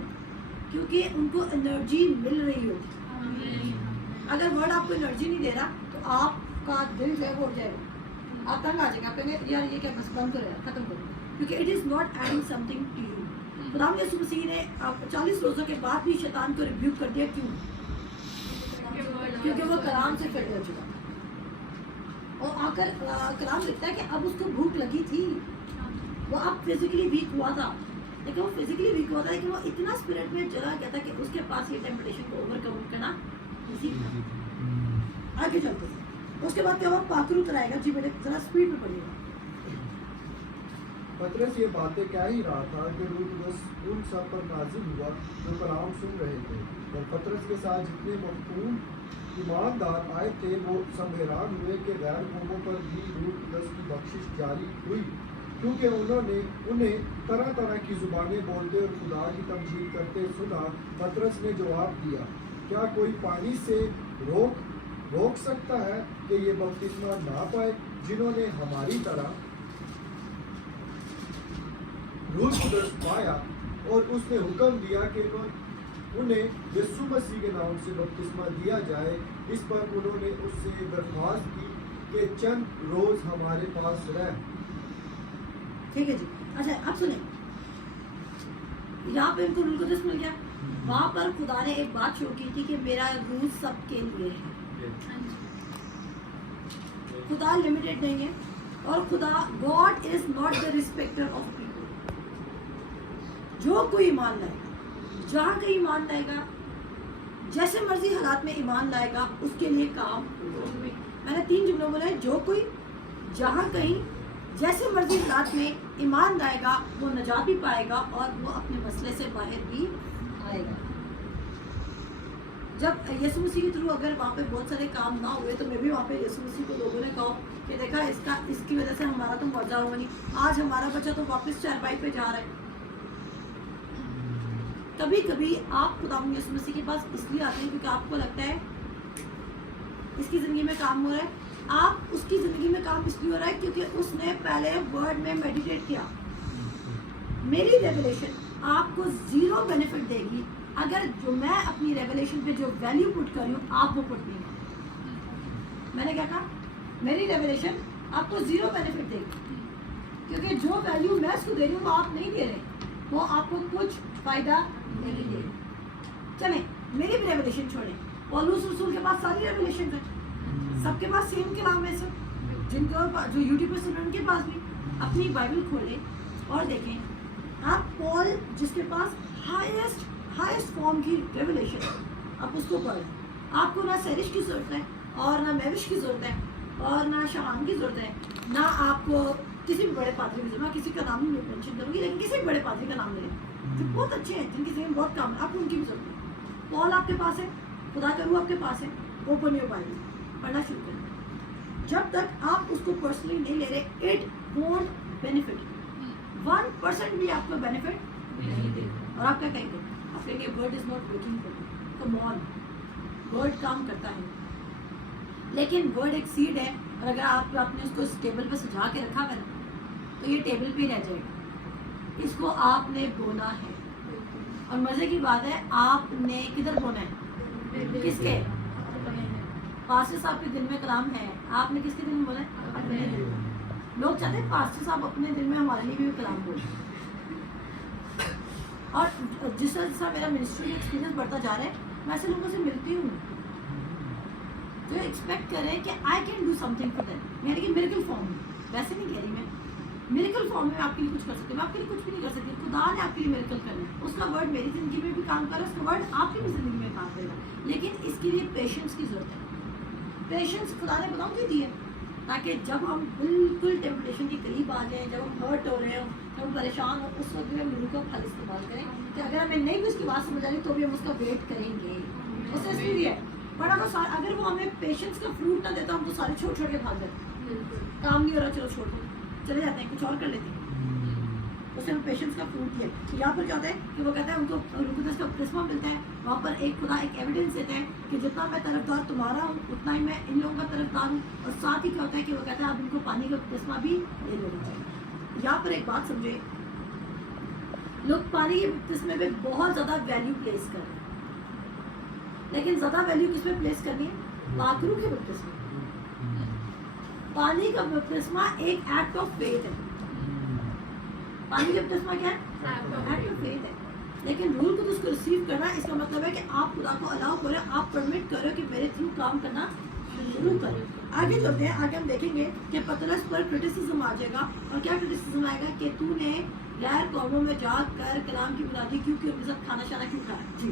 کیونکہ ان کو انرجی مل رہی ہوتی. اگر ورڈ آپ کو انرجی نہیں دے رہا تو آپ کا دل جو ہے وہ اٹھ جائے گا, آپ تنگ آ جائیں گے, آپ کہیں گے یار یہ کیا بس بند کرے ختم کرو, کیونکہ it is not adding something to you. خدا یسوع مسیح نے 40 روزوں کے بعد بھی شیطان کو ریبیوک کر دیا. کیوں؟ کیونکہ وہ کلام سے فٹ ہو چکا تھا. اور آ کر کلام لکھتا ہے کہ اب اس کو بھوک لگی تھی. وہ اب فزیکلی ویک ہوا تھا, لیکن وہ فزیکلی ویک ہوا تھا لیکن وہ اتنا اسپرٹ میں چلا گیا تھا کہ اس کے پاس یہ ٹیمپٹیشن کو اوور کم کرنا اسی تھا. آگے چلتے ہیں. اس کے بعد کیا ہوا پاتر اتر آئے گا. جی بیٹے ذرا اسپیڈ میں پڑھیے گا. پطرس یہ باتیں کہہ ہی رہا تھا کہ روح القدس ان سب پر نازل ہوا جو کلام سن رہے تھے، اور پطرس کے ساتھ جتنے مفہوم ایماندار آئے تھے وہ سب حیران ہوئے کہ غیر قوموں پر بھی روح القدس کی بخشش جاری ہوئی، کیونکہ انہیں طرح طرح کی زبانیں بولتے اور خدا کی تمجید کرتے سنا. پطرس نے جواب دیا، کیا کوئی پانی سے روک سکتا ہے کہ یہ بپتسمہ نہ پائے جنہوں نے ہماری طرح روح القدس پایا؟ اور اس نے حکم دیا کہ انہیں یسوع مسیح کے نام سے بپتسمہ دیا جائے. اس پر انہوں نے اس سے درخواست کی کہ چند روز ہمارے پاس رہ. ٹھیک ہے جی. اچھا اب سنیں، یہاں پہ ان کو روح القدس مل گیا. وہاں پر خدا نے ایک بات شروع کی تھی کہ میرا روح سب کے لیے ہے. خدا لمیٹڈ نہیں ہے، اور خدا God is not the respecter of people. جو کوئی ایمان لائے گا، جہاں کہیں ایمان لائے گا، جیسے مرضی حالات میں ایمان لائے گا، اس کے لیے کام ہوگا. میں نے 3 جملوں بولے، جو کوئی جہاں کہیں جیسے مرضی حالات میں ایمان لائے گا وہ نجات بھی پائے گا اور وہ اپنے مسئلے سے باہر بھی آئے گا. جب یسوع مسیح کے تھرو اگر وہاں پہ بہت سارے کام نہ ہوئے تو میں بھی وہاں پہ یسوع مسیح کو لوگوں نے کہا کہ دیکھا اس کی وجہ سے ہمارا تو معجزہ ہوا نہیں. آج ہمارا بچہ تو واپس چارپائی پہ جا رہا ہے. کبھی کبھی آپ خدا یسوع مسیح کے پاس اس لیے آتے ہیں کیونکہ آپ کو لگتا ہے اس کی زندگی میں کام ہو رہا ہے. آپ اس کی زندگی میں کام اس لیے ہو رہا ہے کیونکہ اس نے پہلے ورڈ میں میڈیٹیٹ کیا. میری ریویلیشن آپ کو 0 بینیفٹ دے گی اگر جو میں اپنی ریویلیشن پہ جو ویلیو پٹ کر رہی ہوں آپ وہ پٹ نہیں کریں. میں نے کیا کہا؟ میری ریویلیشن آپ کو 0 بینیفٹ دے گی کیونکہ جو ویلیو میں اس کو دے رہی ہوں وہ آپ نہیں دے رہے, وہ آپ کو کچھ فائدہ نہیں دے. چلیں میری بھی ریویلیشن چھوڑیں, پولس رسول کے پاس ساری ریویلیشن ہے, سب کے پاس سیم کلام ہے, سب جن کو جو یوٹیوب پہ سن رہے ان کے پاس بھی. اپنی بائبل کھولیں اور دیکھیں آپ پال جس کے پاس ہائیسٹ فارم کی ریویلیشن آپ اس کو پڑھیں. آپ کو نہ سیرش کی ضرورت ہے اور نہ میوش کی ضرورت ہے اور نہ شہان کی ضرورت ہے, نہ آپ کو کسی بھی بڑے پادری کی ضرورت. میں کسی کا نام نہیں مینشن کروں گی لیکن کسی بھی بڑے پادری کا نام لیں جو بہت اچھے ہیں, جن کی زندگی میں بہت کام ہے, آپ کو ان کی بھی ضرورت ہے. پال آپ کے پاس ہے, خدا کا روح آپ کے پاس ہے, اوپن یور بائبل پڑھنا شروع کریں. جب تک آپ اس کو پرسنلی نہیں لے رہے اٹ وونٹ بینیفٹ 1% بھی آپ کو بینیفٹ نہیں دے گا. اور آپ کیا کہیں گے؟ آپ کہیں گے word is not working for me. Come on, word کام کرتا ہے لیکن ورڈ ایک سیڈ ہے, اور اگر آپ نے اس کو اس ٹیبل پہ سجا کے رکھا ہے نا تو یہ ٹیبل پہ رہ جائے گا. اس کو آپ نے بونا ہے. اور مزے کی بات ہے آپ نے کدھر بونا ہے؟ کس کے؟ پاسٹر صاحب کے دل میں کلام ہے, آپ نے کس کے دل میں بولا ہے؟ اپنے دل میں. لوگ چاہتے ہیں پاسٹر صاحب اپنے دل میں ہمارے لیے بھی کلام بولے. اور جس طرح میرا منسٹری کا ایکسپیرینس بڑھتا جا رہا ہے میں ایسے لوگوں سے ملتی ہوں جو ایکسپیکٹ کر رہے ہیں کہ I can do some thing for them, یعنی کہ میریکل فارم میں. ویسے نہیں کہہ رہی میں میریکل فارم میں آپ کے لیے کچھ کر سکتی ہوں, میں آپ کے لیے کچھ بھی نہیں کر سکتی. خدا نے آپ کے لیے میریکل کرنا ہے, اس کا ورڈ میری زندگی میں بھی کام کر رہا ہے, اس کا ورڈ آپ کی بھی زندگی میں کام کرے گا. لیکن اس کے لیے پیشنس کی ضرورت ہے. پیشنس خدا نے بتاؤں کیوں دی ہے؟ تاکہ جب ہم بالکل ٹیمپٹیشن کے قریب آ جائیں, جب ہم ہرٹ ہو رہے ہوں, جب ہم پریشان ہوں, اس وقت بھی ہم روح کا پھل استعمال کریں کہ اگر ہمیں نہیں بھی اس کی بات سمجھ آ رہی تو بھی ہم اس کا ویٹ کریں گے. اس سے اس لیے ہے بڑا تو اگر وہ ہمیں پیشنس کا فروٹ نہ دیتا ہم تو سارے چھوڑ چھوڑ کے بھاگ جاتے. کام نہیں ہو رہا چلو چھوڑ دو, چلے جاتے ہیں, کچھ اور کر لیتے ہیں. اس نے ہمیں پیشنس کا فروٹ دیا. یہاں پر کیا ہوتا ہے کہ وہ کہتا ہے ان کو روح القدس کا بپتسمہ ملتا ہے, وہاں پر ایک خدا ایک ایویڈنس دیتے ہیں کہ جتنا میں طرفدار تمہارا ہوں اتنا ہی میں ان لوگوں کا طرفدار ہوں. اور ساتھ ہی کیا ہوتا ہے کہ وہ کہتا ہے آپ ان کو پانی کا بپتسمہ بھی دے دو. یہاں پر ایک بات سمجھے, لوگ پانی کے بپتسمے پہ بہت زیادہ ویلیو پلیس کر رہے ہیں, لیکن زیادہ ویلیو کس میں پلیس کرنی ہے؟ پاک روح کے بپتسمے. پانی کا بپتسمہ ایک ایکٹ آف فیتھ ہے. پانی کا بپتسمہ کیا ہے؟ ایکٹ آف فیتھ ہے. لیکن روح کو اس کو ریسیو کرنا اس کا مطلب ہے کہ آپ خدا کو الاؤ کریں, آپ پرمٹ کرو کہ میرے تھرو کام کرنا شروع کریں. آگے چلتے ہیں, آگے ہم دیکھیں گے کہ پطرس پر کرٹیسزم آ جائے گا. اور کیا کرٹیسزم آئے گا کہ تو نے غیر قوموں میں جا کر کلام کی بنیادی کیوں کی ان کے ساتھ کھانا شانا کیوں کھایا. جی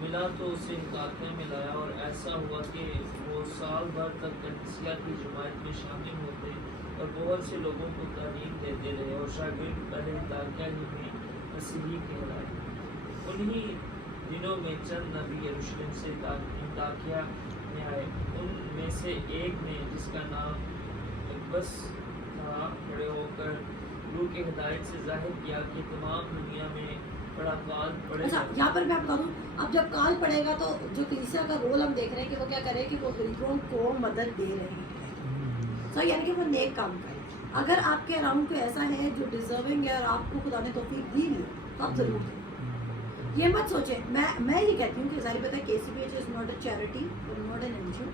ملا تو اسے انطاکیہ میں لایا، اور ایسا ہوا کہ وہ سال بھر تک کلیسیا کی جماعت میں شامل ہوتے اور بہت سے لوگوں کو تعلیم دیتے رہے، اور شاگرد پہلے انطاکیہ ہی میں مسیحی کہلائے۔ انہی دنوں میں چند نبی یروشلم سے انطاکیہ میں آئے۔ ان میں سے ایک نے، جس کا نام اگبس تھا، کھڑے ہو کر روح کی ہدایت سے ظاہر کیا کہ تمام دنیا میں بڑا کال پڑے اچھا، گا۔ یہاں پر میں بتا دوں، اب جب کال پڑے گا تو جو کلیسیا کا رول ہم دیکھ رہے ہیں کہ وہ کیا کرے کہ وہ غریبوں کو مدد دے رہے ہیں، سو یعنی کہ وہ نیک کام کرے۔ اگر آپ کے اراؤنڈ کوئی ایسا ہے جو ڈیزرونگ ہے اور آپ کو خدا نے توفیق دی نہیں تو آپ ضرور دیں۔ یہ مت سوچیں، میں یہ کہتی ہوں کہ ظاہر بات ہے KCPH is not a charity اور ناٹ این NGO،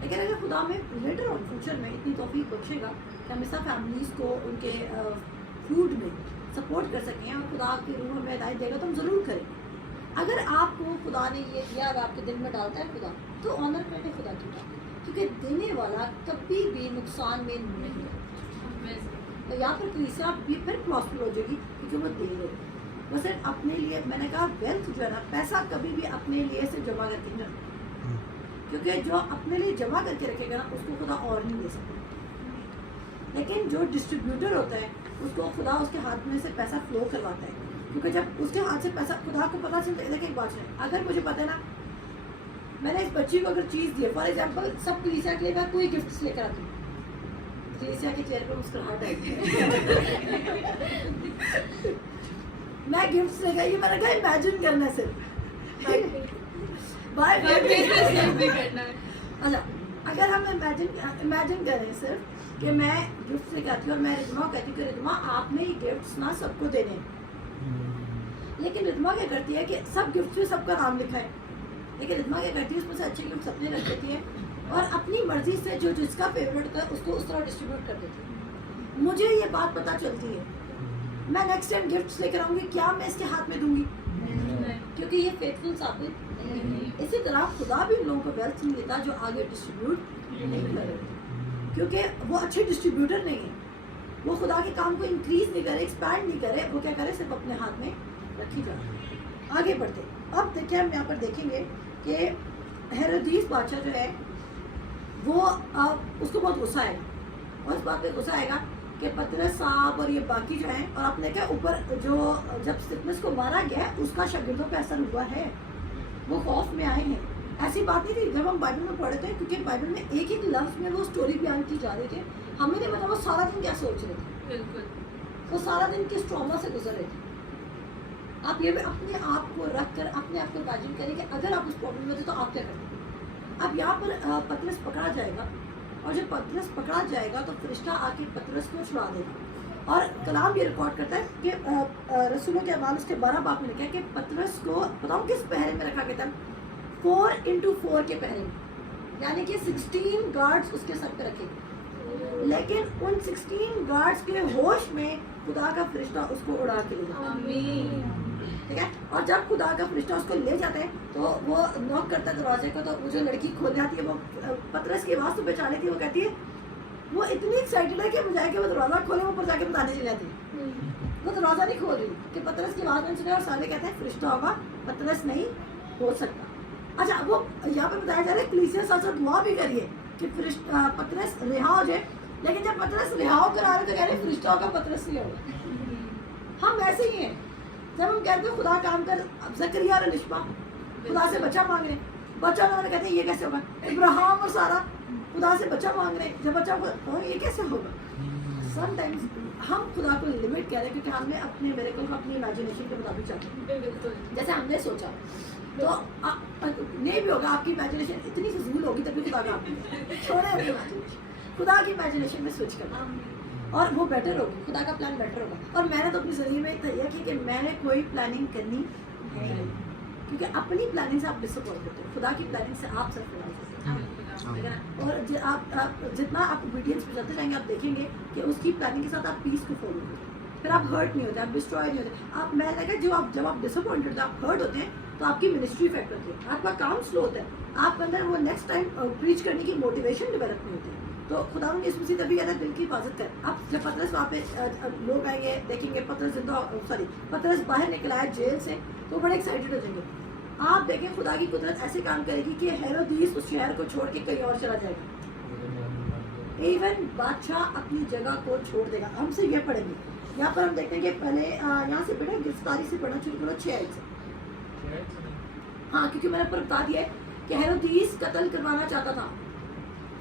لیکن اگر خدا میں لیٹر آن فیوچر میں اتنی توفیق بخشے گا کہ ہم ایسا فیملیز کو ان کے فوڈ میں سپورٹ کر سکیں اور خدا کی روح میں ہدایت دے گا تو ہم ضرور کریں۔ اگر آپ کو خدا نے یہ دیا اور آپ کے دل میں ڈالتا ہے خدا، تو آنر کریں خدا کی بات، کیونکہ دینے والا کبھی بھی نقصان میں نہیں ہے۔ تو یہاں پر کلیسیا بھی پھر پراسپر ہو جائے گی کیونکہ وہ دے رہے ہیں۔ وہ صرف اپنے لیے، میں نے کہا ویلتھ جو ہے نا، پیسہ کبھی بھی اپنے لیے سے جمع کر کے نہیں رکھنا، کیونکہ جو اپنے لیے جمع کر کے رکھے گا نا اس کو خدا اور نہیں دے سکتا، لیکن جو ڈسٹریبیوٹر ہوتا ہے اس کو خدا اس کے ہاتھ میں سے پیسہ فلو کرواتا ہے، کیونکہ جب اس کے ہاتھ سے پیسہ خدا کو پتہ چلتا ہے۔ دیکھیں ایک بات ہے، اگر مجھے پتہ ہے نا میں نے اس بچی کو اگر چیز دی ہے، فار ایگزامپل سب کلیسیا کے لیے میں کوئی گفٹس لے کر آتی ہوں، کلیسیا کے چہرے پر مسکراہٹ آئی میں گفٹس لے گئی، میں نے کہا امیجن کرنا ہے صرف اچھا، اگر ہم امیجن کریں صرف کہ میں گفٹ لے کے آتی ہوں اور میں رجما کو کہتی ہوں کہ رجما آپ نے یہ گفٹس نا سب کو دینے ہیں، لیکن رجما کیا کرتی ہے کہ سب گفٹ میں سب کا نام لکھا ہے، لیکن رجما کیا کرتی ہے اس میں سے اچھے گفٹس اپنے رکھ دیتی ہے اور اپنی مرضی سے جو جس کا فیوریٹ تھا اس کو اس طرح ڈسٹریبیوٹ کر دیتی ہے۔ مجھے یہ بات پتہ چلتی ہے، میں نیکسٹ ٹائم گفٹس لے کر آؤں گی، کیا میں اس کے ہاتھ میں دوں گی؟ کیونکہ یہ فیتفل ثابت نہیں۔ اسی طرح خدا بھی ان لوگوں کو ویلتھ نہیں دیتا جو آگے ڈسٹریبیوٹ نہیں کرے، کیونکہ وہ اچھے ڈسٹریبیوٹر نہیں ہیں، وہ خدا کے کام کو انکریز نہیں کرے، ایکسپینڈ نہیں کرے، وہ کیا کرے صرف اپنے ہاتھ میں رکھی جائے۔ آگے بڑھتے اب دیکھیں، ہم یہاں پر دیکھیں گے کہ ہیرودیس بادشاہ جو ہے وہ اس کو بہت غصہ آئے گا، اور اس بات پہ غصہ آئے گا کہ پطرس صاحب اور یہ باقی جو ہیں، اور آپ نے کہا اوپر جو جب سٹفنس کو مارا گیا اس کا شاگردوں پہ اثر ہوا ہے، وہ خوف میں آئے ہیں۔ ایسی بات نہیں تھی جب ہم بائبل میں پڑھتے ہیں، کیونکہ بائبل میں ایک ایک لفظ میں وہ سٹوری بیان کی جا رہی تھی، ہمیں نہیں پتا وہ سارا دن کیا سوچ رہے تھے، وہ سارا دن کس ٹراما سے گزر رہے تھے۔ آپ یہ بھی اپنے آپ کو رکھ کر اپنے آپ کو امیجن کریں کہ اگر آپ اس پرابلم میں تھے تو آپ کیا کرتے۔ اب یہاں پر پطرس پکڑا جائے گا، اور جب پطرس پکڑا جائے گا تو فرشتہ آ کے پطرس کو چھڑا دے گا، اور کلام یہ ریکارڈ کرتا ہے کہ رسولوں کے اعمال اس کے 12 باب میں لکھا ہے کہ پطرس کو بتاؤں کس پہرے میں رکھا گیا تھا، 4x4 کے پہرے میں، یعنی کہ 16 گارڈز اس کے سر پہ رکھے گئے، لیکن ان 16 گارڈز کے ہوش میں خدا کا فرشتہ اس کو اڑا کے لے جاتا ہے، ٹھیک ہے۔ اور جب خدا کا فرشتہ اس کو لے جاتا ہے تو وہ نوک کرتا ہے دروازے کو، تو وہ جو لڑکی کھول جاتی ہے، وہ پطرس کی آواز تو پہچانے تھی، وہ کہتی ہے، وہ اتنی ایکسائٹیڈ ہے کہ بجائے کہ وہ دروازہ کھولے وہ اوپر جا کے بتانے چلی جاتی ہے، وہ دروازہ نہیں کھول رہی کہ پطرس کی آواز نہیں سنے، اور سارے کہتے ہیں فرشتہ ہوگا، پطرس نہیں ہو سکتا۔ اچھا، وہ یہاں پہ بتایا جا رہا ہے کلیسیا ساتھ ساتھ دعا بھی کریے کہ پطرس رہا ہو جائے، لیکن جب پطرس رہا ہو کر آ رہے تو کہہ رہے فرشتہ ہوگا، پطرس نہیں ہوگا۔ ہم ایسے ہی ہیں، جب ہم کہتے ہیں خدا کام کر، زکریا اور نشما خدا سے بچہ مانگ رہے ہیں، بچہ مانگ رہے، کہتے ہیں یہ کیسے ہوگا، ابراہیم اور سارا خدا سے بچہ مانگ رہے ہیں، جب بچہ یہ کیسے ہوگا۔ سم ٹائمز ہم خدا کو لمٹ کہہ رہے ہیں کیونکہ ہم نے اپنے میریکل کو اپنی امیجنیشن کے مطابق چاہتے ہیں، جیسے ہم نے سوچا، تو نہیں بھی ہوگا، آپ کی امیجنیشن اتنی فضول ہوگی تبھی خدا کا آپ چھوڑے اپنی امیجنیشن، خدا کی امیجنیشن میں سوچ کرنا، اور وہ بیٹر ہوگی، خدا کا پلان بیٹر ہوگا۔ اور میں نے تو اپنی زندگی میں تہیا کی کہ میں نے کوئی پلاننگ کرنی ہے، کیونکہ اپنی پلاننگ سے آپ ڈس اپوائنٹ ہوتے ہیں، خدا کی پلاننگ سے آپ سرفراز ہوتے ہیں، اور آپ جتنا آپ اوبیڈینس پہ چلتے جائیں گے آپ دیکھیں گے کہ اس کی پلاننگ کے ساتھ آپ پیس کو فالو کرتے ہیں، پھر آپ ہرٹ نہیں ہوتے، آپ ڈسٹروائے نہیں ہوتے۔ آپ میں نے کہا جب آپ ڈس اپوائنٹ ہوتے ہیں، آپ ہرٹ ہوتے ہیں، تو آپ کی منسٹری افیکٹ ہوتی ہے، آپ کا کام سلو ہوتا ہے، آپ کے اندر وہ نیکسٹ ٹائم پریچ کرنے کی موٹیویشن ڈیولپ نہیں ہوتی ہے۔ تو خدا نے اس مسیح تبھی کہتا ہے دل کی حفاظت کر۔ اب جب پطرس وہاں پہ لوگ آئیں گے، دیکھیں گے پطرس باہر نکلا ہے جیل سے، تو بڑے ایکسائٹیڈ ہو جائیں گے آپ دیکھیں خدا کی قدرت ایسے کام کرے گی کہ ہیرودیس اس شہر کو چھوڑ کے کہیں اور چلا جائے گا. ایون بادشاہ اپنی جگہ کو چھوڑ دے گا. ہم سے یہ پڑھیں گے یہاں پر. ہم دیکھتے ہیں کہ پہلے یہاں سے پڑھیں, گرفتاری سے پڑھنا شروع کرو 6 آیت سے. ہاں کیونکہ میں نے پر بتا دیا ہے کہ ہیرودیس قتل کروانا چاہتا تھا,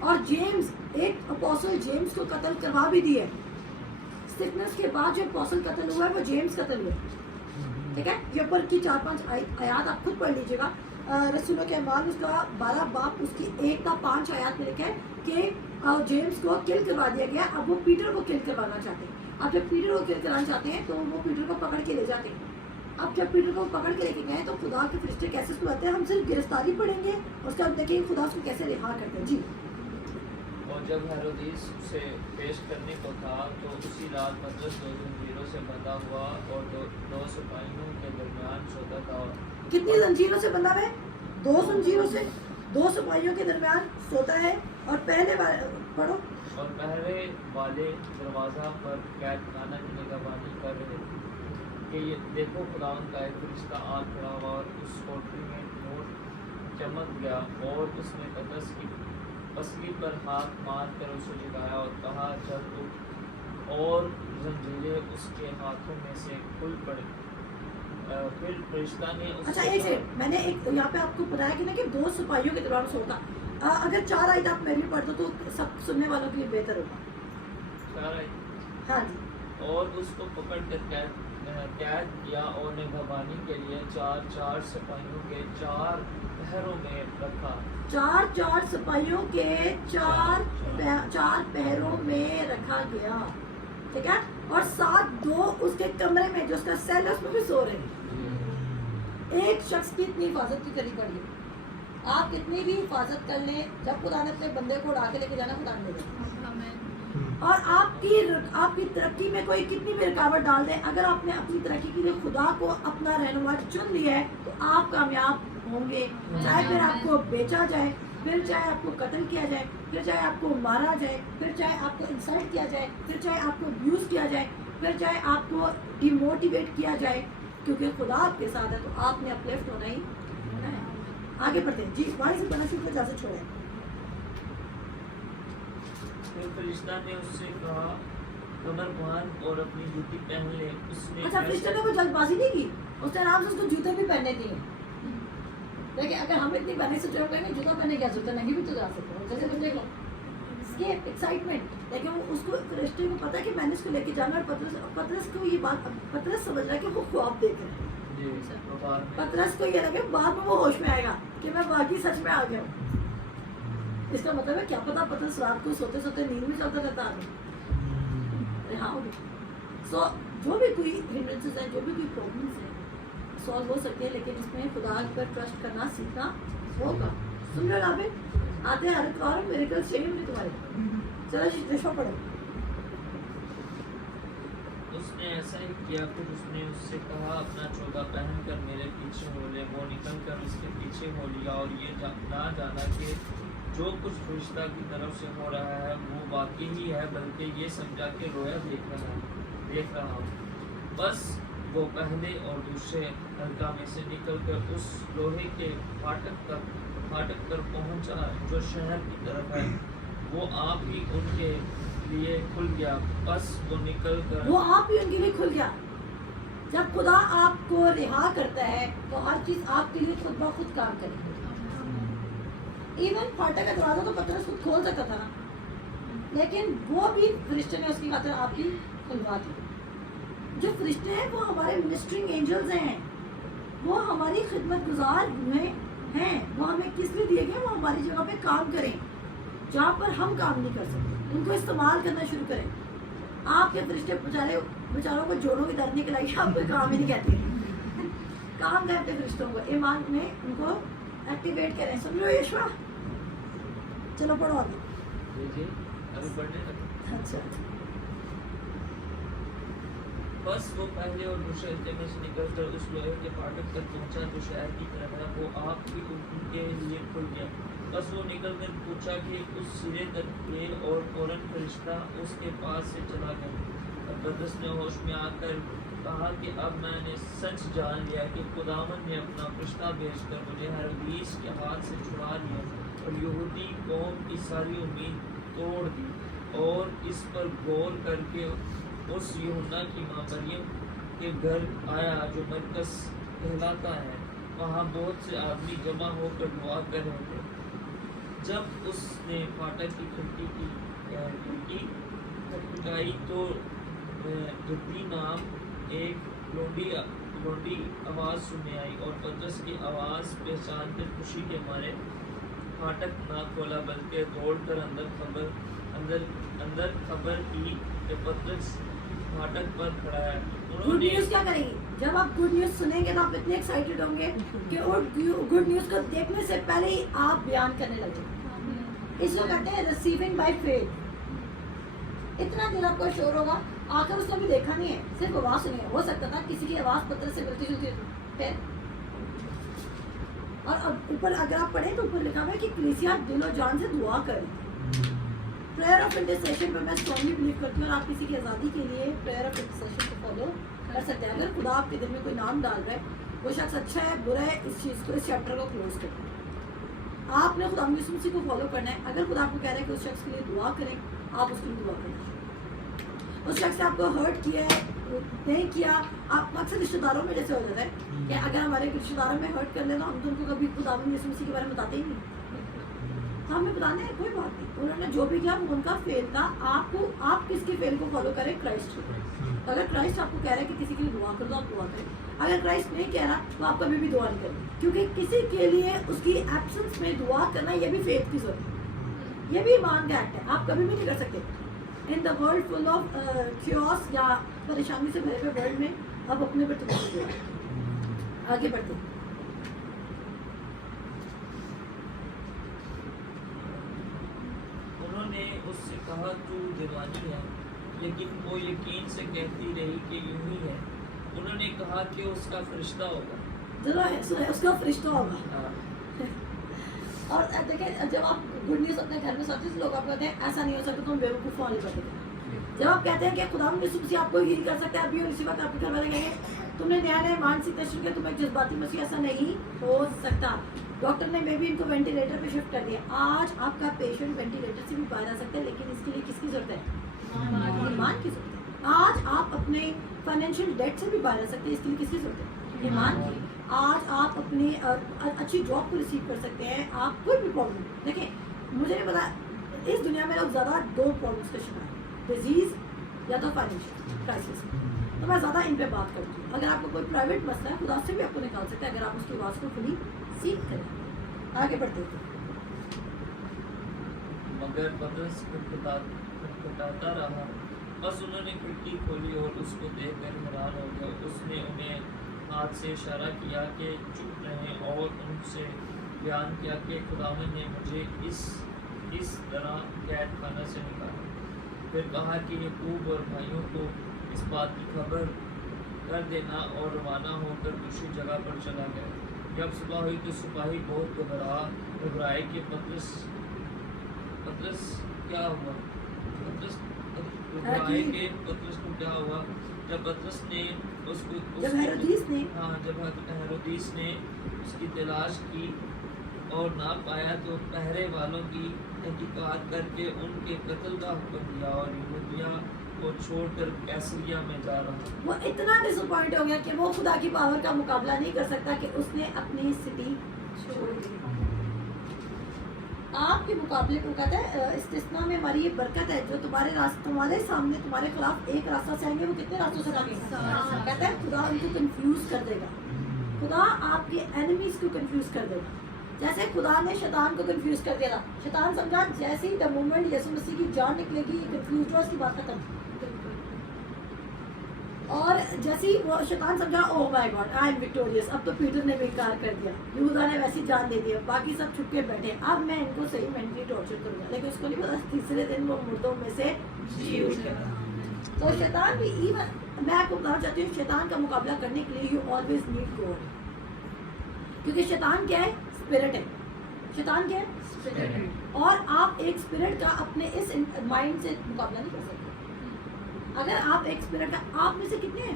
اور جیمز, ایک اپوسل جیمز کو قتل کروا بھی دیے. سٹفنس کے بعد جو اپوسل قتل ہوا ہے وہ جیمز قتل ہوئے. ٹھیک ہے, یہ اوپر کی 4-5 آیات آپ خود پڑھ لیجیے گا. رسولوں کے اعمال اس کا 12 باب اس کی 1 تا 5 آیات میں لکھا ہے کہ جیمز کو کل کروا دیا گیا. اب وہ پیٹر کو کل کروانا چاہتے ہیں. اب جب پیٹر کو کل کرانا چاہتے ہیں تو وہ پیٹر کو پکڑ کے لے جاتے ہیں. اب جب پیٹر کو پکڑ کے لے کے گئے تو خدا کے فرشتے کیسے سناتے ہیں. ہم صرف گرفتاری پڑھیں گے, اس کے بعد دیکھیں خدا اس کو کیسے رہا کرتے ہیں. جی. اور جب ہیرودیس اسے پیش کرنے کو تھا تو اسی رات پطرس 2 زنجیروں سے بندھا ہوا اور 2 سپاہیوں کے درمیان سوتا تھا. کتنی زنجیروں سے بندھا ہے؟ 2 زنجیروں سے 2 سپاہیوں کے درمیان سوتا ہے. اور پہلے پڑھو. اور پہرے والے دروازہ پر قید خانہ کی نگہبانی کر رہے کہ یہ دیکھو خداوند کا ایک فرشتہ آ کھڑا ہوا اور اس کوٹری میں نور چمک گیا اور اس نے پطرس کی پسلی پر ہاتھ مار کر اسے جگایا اور کہا چل اٹھ, اور زنجیریں اس کے ہاتھوں میں سے کھل پڑی. پھر فرشتہ نے اس اچھا ایک سیکنڈ, میں نے ایک یہاں پہ آپ کو بتایا کہ نا کہ 2 سپاہیوں کے دوران سوتا. اگر 4 آیت آپ میری پڑھ دو تو سب سننے والوں کے لیے بہتر ہوگا. 4 آیت. ہاں جی. اور اس کو پکڑ کر قید کیا اور نگہبانی کے لیے 4 سپاہیوں کے 4 پہروں میں رکھا. 4 سپاہیوں کے 4 پہروں میں رکھا گیا. ٹھیک ہے, اور 2 اس کے کمرے میں جو اس کا سیل ہے اس میں بھی سو رہے ہیں. ایک شخص کی اتنی حفاظت کی کرنی پڑی ہے. آپ کتنی بھی حفاظت کر لیں, جب خدا نے اپنے بندے کو اڑا کے لے کے جانا خدا نے دے. اور آپ کی ترقی میں کوئی کتنی بھی رکاوٹ ڈال دیں, اگر آپ نے اپنی ترقی کے لیے خدا کو اپنا رہنما چن لیا ہے تو آپ کامیاب ہوں گے. چاہے پھر آپ کو بیچا جائے, پھر چاہے آپ کو قتل کیا جائے, پھر چاہے آپ کو مارا جائے, پھر چاہے آپ کو انسلٹ کیا جائے, پھر چاہے آپ کو ابیوز کیا جائے, پھر چاہے آپ کو ڈیموٹیویٹ کیا جائے, کیونکہ خدا آپ کے ساتھ ہے تو آپ نے اپلفٹ ہونا ہی ہونا ہے. آگے بڑھتے ہیں. جی وہاں سے بنا شروع اجازت چھوڑیں. پھر فرشتہ نے اس سے کہا کمر باندھ اور اپنی جوتی پہن لے. اس نے اچھا فرشتے نے کوئی جلد بازی نہیں کی, اس نے آرام سے اس کو جوتے بھی پہننے دیے. دیکھیں اگر ہم اتنی پہنے سے جو کہیں گے جوتا پہنے کیا ضرورت ہے, نہیں بھی تو جا سکتے ہیں. جیسے دیکھ لو اسکیپ ایکسائٹمنٹ. لیکن وہ اس کو فرشتے کو پتا ہے کہ میں نے اس کو لے کے جانا, اور پطرس کو یہ بات, پطرس سمجھ رہا ہے کہ وہ خواب دیکھ رہے ہیں. پطرس کو یہ لگے بعد میں وہ ہوش میں آئے گا کہ میں باقی سچ میں آ گیا ہوں. اس کا مطلب ہے کیا پتا پطرس رات کو سوتے سوتے نیند میں چلتا رہتا ہے. ہاں سو جو بھی کوئی ہنڈرنسز ہیں, جو بھی کوئی پرابلمس ہیں سالو ہو سکتے ہیں, لیکن اس میں خدا پر ٹرسٹ کرنا سیکھنا ہوگا. سن رہے آپ آتے ہیں ہر اور میریکل چاہیے مجھے تمہارے. چلو جشوا پڑھو. اس نے ایسا ہی کیا. پھر اس نے اس سے کہا اپنا چوگا پہن کر میرے پیچھے ہو لے. وہ نکل کر اس کے پیچھے ہو لیا, اور یہ نہ جانا کہ جو کچھ فرشتہ کی طرف سے ہو رہا ہے وہ واقعی ہی ہے, بلکہ یہ سمجھا کہ رویا دیکھ رہا ہوں. بس وہ پہلے اور دوسرے حلقہ میں سے نکل کر اس لوہے کے پھاٹک پر پہنچا جو شہر کی طرف ہے. وہ آپ ہی ان کے لیے کھل گیا. بس وہ نکل کر وہ آپ ہی ان کے لیے کھل گیا. جب خدا آپ کو رہا کرتا ہے تو ہر چیز آپ کے لیے خود بخود کام کرے گی. ایون پھاٹک کا دروازہ تو پطرس خود کھول سکتا تھا نا, لیکن وہ بھی فرشتے نے اس کی خاطر آپ کی کھلوا دی. جو فرشتے ہیں وہ ہمارے منسٹرنگ اینجلز ہیں, وہ ہماری خدمت گزار ہوئے ہیں. وہ ہمیں کس لیے دیے گئے؟ وہ ہماری جگہ پہ کام کریں جہاں پر ہم کام نہیں کر سکتے. ان کو استعمال کرنا شروع کریں. آپ کے فرشتے بیچاروں کو جوڑوں کی درد نکل آئی, آپ کوئی کام ہی نہیں کہتے. کام کرتے فرشتوں کو ایمان میں ان کو ایکٹیویٹ کریں. سمجھو یشوا, چلو پڑھو آگے. جی ابھی پڑھنے لگے. اچھا. بس وہ پہلے اور دوسرے حصے میں سے نکل کر اس لوہے کے پھاٹک تک پہنچا جو شہر کی طرف ہے. وہ آپ بھی ان کے لیے کھل گیا. بس وہ نکل کر پوچھا کہ اس سرے تک گئے, اور فوراً فرشتہ اس کے پاس سے چلا گیا. اور پطرس نے ہوش میں آ کر کہا کہ اب میں نے سچ جان لیا کہ خداوند نے اپنا فرشتہ بھیج کر مجھے ہیرودیس کے ہاتھ سے چھڑا لیا اور یہودی قوم کی ساری امید توڑ دی، اور اس پر غور کر کے اس یوحنا کی ماں مریم کے گھر آیا جو مرکز کہلاتا ہے۔ وہاں بہت سے آدمی جمع ہو کر دعا کر رہے تھے۔ جب اس نے فاٹک کی کھڑکی کھٹکھٹائی تو جدی نام ایک لونڈی آواز سننے آئی، اور پترس کی آواز پہچان کر خوشی کے مارے پھاٹک نہ کھولا بلکہ دوڑ کر اندر خبر کی کہ پترس پھاٹک پر کھڑا ہے۔ گڈ نیوز کیا کریں گے؟ جب آپ گڈ نیوز سنیں گے تو آپ اتنے ایکسائٹیڈ ہوں گے کہ گڈ نیوز کو دیکھنے سے پہلے ہی آپ بیان کرنے لگ جائیں۔ اس کو کہتے ہیں ریسیونگ بائی فیتھ۔ اتنا دل آپ کو شور ہوگا، آ کر اس نے بھی دیکھا نہیں ہے، صرف آواز سنی ہے۔ ہو سکتا تھا کسی کی آواز پترس سے ملتی جلتی ہے۔ اور اوپر اگر آپ پڑھیں تو اوپر لکھا ہوا ہے کہ کلیسیا دل و جان سے دعا کریں۔ پریئر آف انٹرسیشن پہ میں اسٹرانگلی بلیو کرتی ہوں، اور آپ کسی کی آزادی کے لیے پریئر آف انٹرسیشن کو فالو کر سکتے ہیں۔ اگر خدا آپ کے دل میں کوئی نام ڈال رہا ہے، وہ شخص اچھا ہے برا ہے، اس چیز کو، اس چیپٹر کو کلوز کریں۔ آپ نے خدا یسوع مسیح کو فالو کرنا ہے۔ اگر خدا آپ کو کہہ رہا ہے کہ اس شخص کے لیے دعا کریں، آپ اس کے لیے دعا کریں۔ اس شخص نے آپ کو ہرٹ کیا ہے، نہیں کیا، آپ اکثر رشتہ داروں میں جیسے ہو جاتا ہے کہ اگر ہمارے رشتہ داروں میں ہرٹ کر لیں تو ہم تو ان کو کبھی خدا یسوع مسیح کے بارے میں بتاتے ہی نہیں۔ تو ہمیں بتانا ہے کوئی بات نہیں، انہوں نے جو بھی کیا وہ ان کا فیل تھا۔ آپ کس کے فیل کو فالو کریں؟ کرائسٹ کو۔ اگر کرائسٹ آپ کو کہہ رہا ہے کہ کسی کے لیے دعا کر دو، آپ دعا کریں۔ اگر کرائسٹ نہیں کہہ رہا تو آپ کبھی بھی دعا نہیں کریں، کیونکہ کسی کے لیے اس کی ایبسنس میں دعا کرنا یہ بھی فیتھ کی ضرورت ہے، یہ بھی ایمان کا ایکٹ ہے۔ آپ کبھی بھی نہیں کر سکتے in the world full of chaos یا پریشانی سے بھرے ہوئے ورلڈ میں آپ اپنے پر توجہ دیں۔ آگے بڑھتے ہیں۔ انہوں نے اس سے کہا تو دیوانی ہے، لیکن وہ یقین سے کہتی رہی کہ یوں ہی ہے۔ انہوں نے کہا کہ اس کا فرشتہ ہوگا۔ چلو اس کا فرشتہ ہوگا۔ ہاں۔ اور دیکھیں جب آپ گڈ نیوز اپنے گھر میں ساتھ لوگ آپ کہتے ہیں ایسا نہیں ہو سکتا، تم بیوقوف والے کرتے ہیں۔ جب آپ کہتے ہیں کہ خدا یسوع مسیح آپ کو ہیل کر سکتا ہے، ابھی اور اسی وقت آپ کے گھر والے کہیں گے تم نے نیا مانسک ٹیسٹ کیا، تم ایک جذباتی مسیح، ایسا نہیں ہو سکتا۔ ڈاکٹر نے میں بھی ان کو وینٹیلیٹر پہ شفٹ کر دیا۔ آج آپ کا پیشنٹ وینٹیلیٹر سے بھی باہر آ سکتا ہے، لیکن اس کے لیے کس کی ضرورت ہے؟ ایمان کی ضرورت ہے۔ آج آپ اپنے فائنینشیل ڈیٹ سے بھی باہر آ سکتے ہیں، اس کے لیے کس کی ضرورت ہے؟ ایمان کی۔ آج آپ اپنی اچھی جاب کو ریسیو کر سکتے ہیں۔ آپ کوئی بھی پرابلم دیکھیں، مجھے نہیں پتا اس دنیا میں لوگ زیادہ دو پرابلمس کا شکار ہیں، ڈیزیز یا تو فائنینشیل کرائسس۔ تو میں زیادہ ان پہ بات کرتی ہوں۔ اگر آپ کو کوئی پرائیویٹ مسئلہ ہے، خدا سے بھی آپ کو نکال سکتے ہیں اگر آپ اس کی آواز کو کھلی سیکھ کریں۔ آگے بڑھتے تھے۔ مگر پترس کھٹکھٹاتا رہا۔ بس انہوں نے کھڑکی کھولی اور اس کو دیکھ کر حیران ہو گئے۔ اس نے انہیں ہاتھ سے اشارہ کیا کہ چپ رہیں، اور ان سے بیان کیا کہ خداوند نے مجھے اس طرح قید خانہ سے نکالا۔ پھر کہا کہ یعقوب اور بھائیوں کو اس بات کی خبر کر دینا، اور روانہ ہو کر دوسری جگہ پر چلا گیا۔ جب صبح ہوئی تو سپاہی بہت گھبرائے کہ پترس کیا ہوا، پترس کو کیا ہوا۔ جب پترس نے جب ہیرودیس نے اس کی تلاش کی اور نہ پایا تو پہرے والوں کی تحقیقات کر کے ان کے قتل کا حکم دیا، اور یہودیہ کو چھوڑ کر کیسریا میں جا رہا۔ وہ اتنا ڈس اپوائنٹ ہو گیا کہ وہ خدا کی پاور کا مقابلہ نہیں کر سکتا کہ اس نے اپنی سٹی چھوڑ دی۔ آپ کے مقابلے کو کہتا ہے استثناء میں ہماری یہ برکت ہے، جو تمہارے سامنے تمہارے خلاف ایک راستہ سے آئیں گے، وہ کتنے راستوں سے آگے؟ کہتا ہے خدا ان کو کنفیوز کر دے گا۔ خدا آپ کے اینیمیز کو کنفیوز کر دے گا، جیسے خدا نے شیطان کو کنفیوز کر دیا تھا۔ شیطان سمجھا جیسے ہی دا مومنٹ یسوع مسیح کی جان نکلے گی، یہ کنفیوز ہوا، اس کی بات ختم۔ اور جیسے ہی وہ شیطان سمجھا اوہ مائی گاڈ آئی ایم وکٹوریس، اب تو پیٹر نے بھی انکار کر دیا، یہودا نے ویسی جان دے دیا، باقی سب چھپ کے بیٹھے، اب میں ان کو صحیح مینٹلی ٹارچر کروں گا۔ لیکن اس کو نہیں پتا تیسرے دن وہ مردوں میں سے جی اٹھ گیا۔ تو شیطان بھی ایون میں آپ کو بتانا چاہتی ہوں، شیطان کا مقابلہ کرنے کے لیے یو آلویز نیڈ گاڈ، کیونکہ شیطان کیا ہے؟ اسپرٹ ہے۔ شیطان کیا ہے؟ اسپرٹ ہے۔ اور آپ ایک اسپرٹ کا اپنے اس مائنڈ سے مقابلہ نہیں کر سکتے۔ اگر آپ ایک اسپرٹ کا، آپ میں سے کتنے ہیں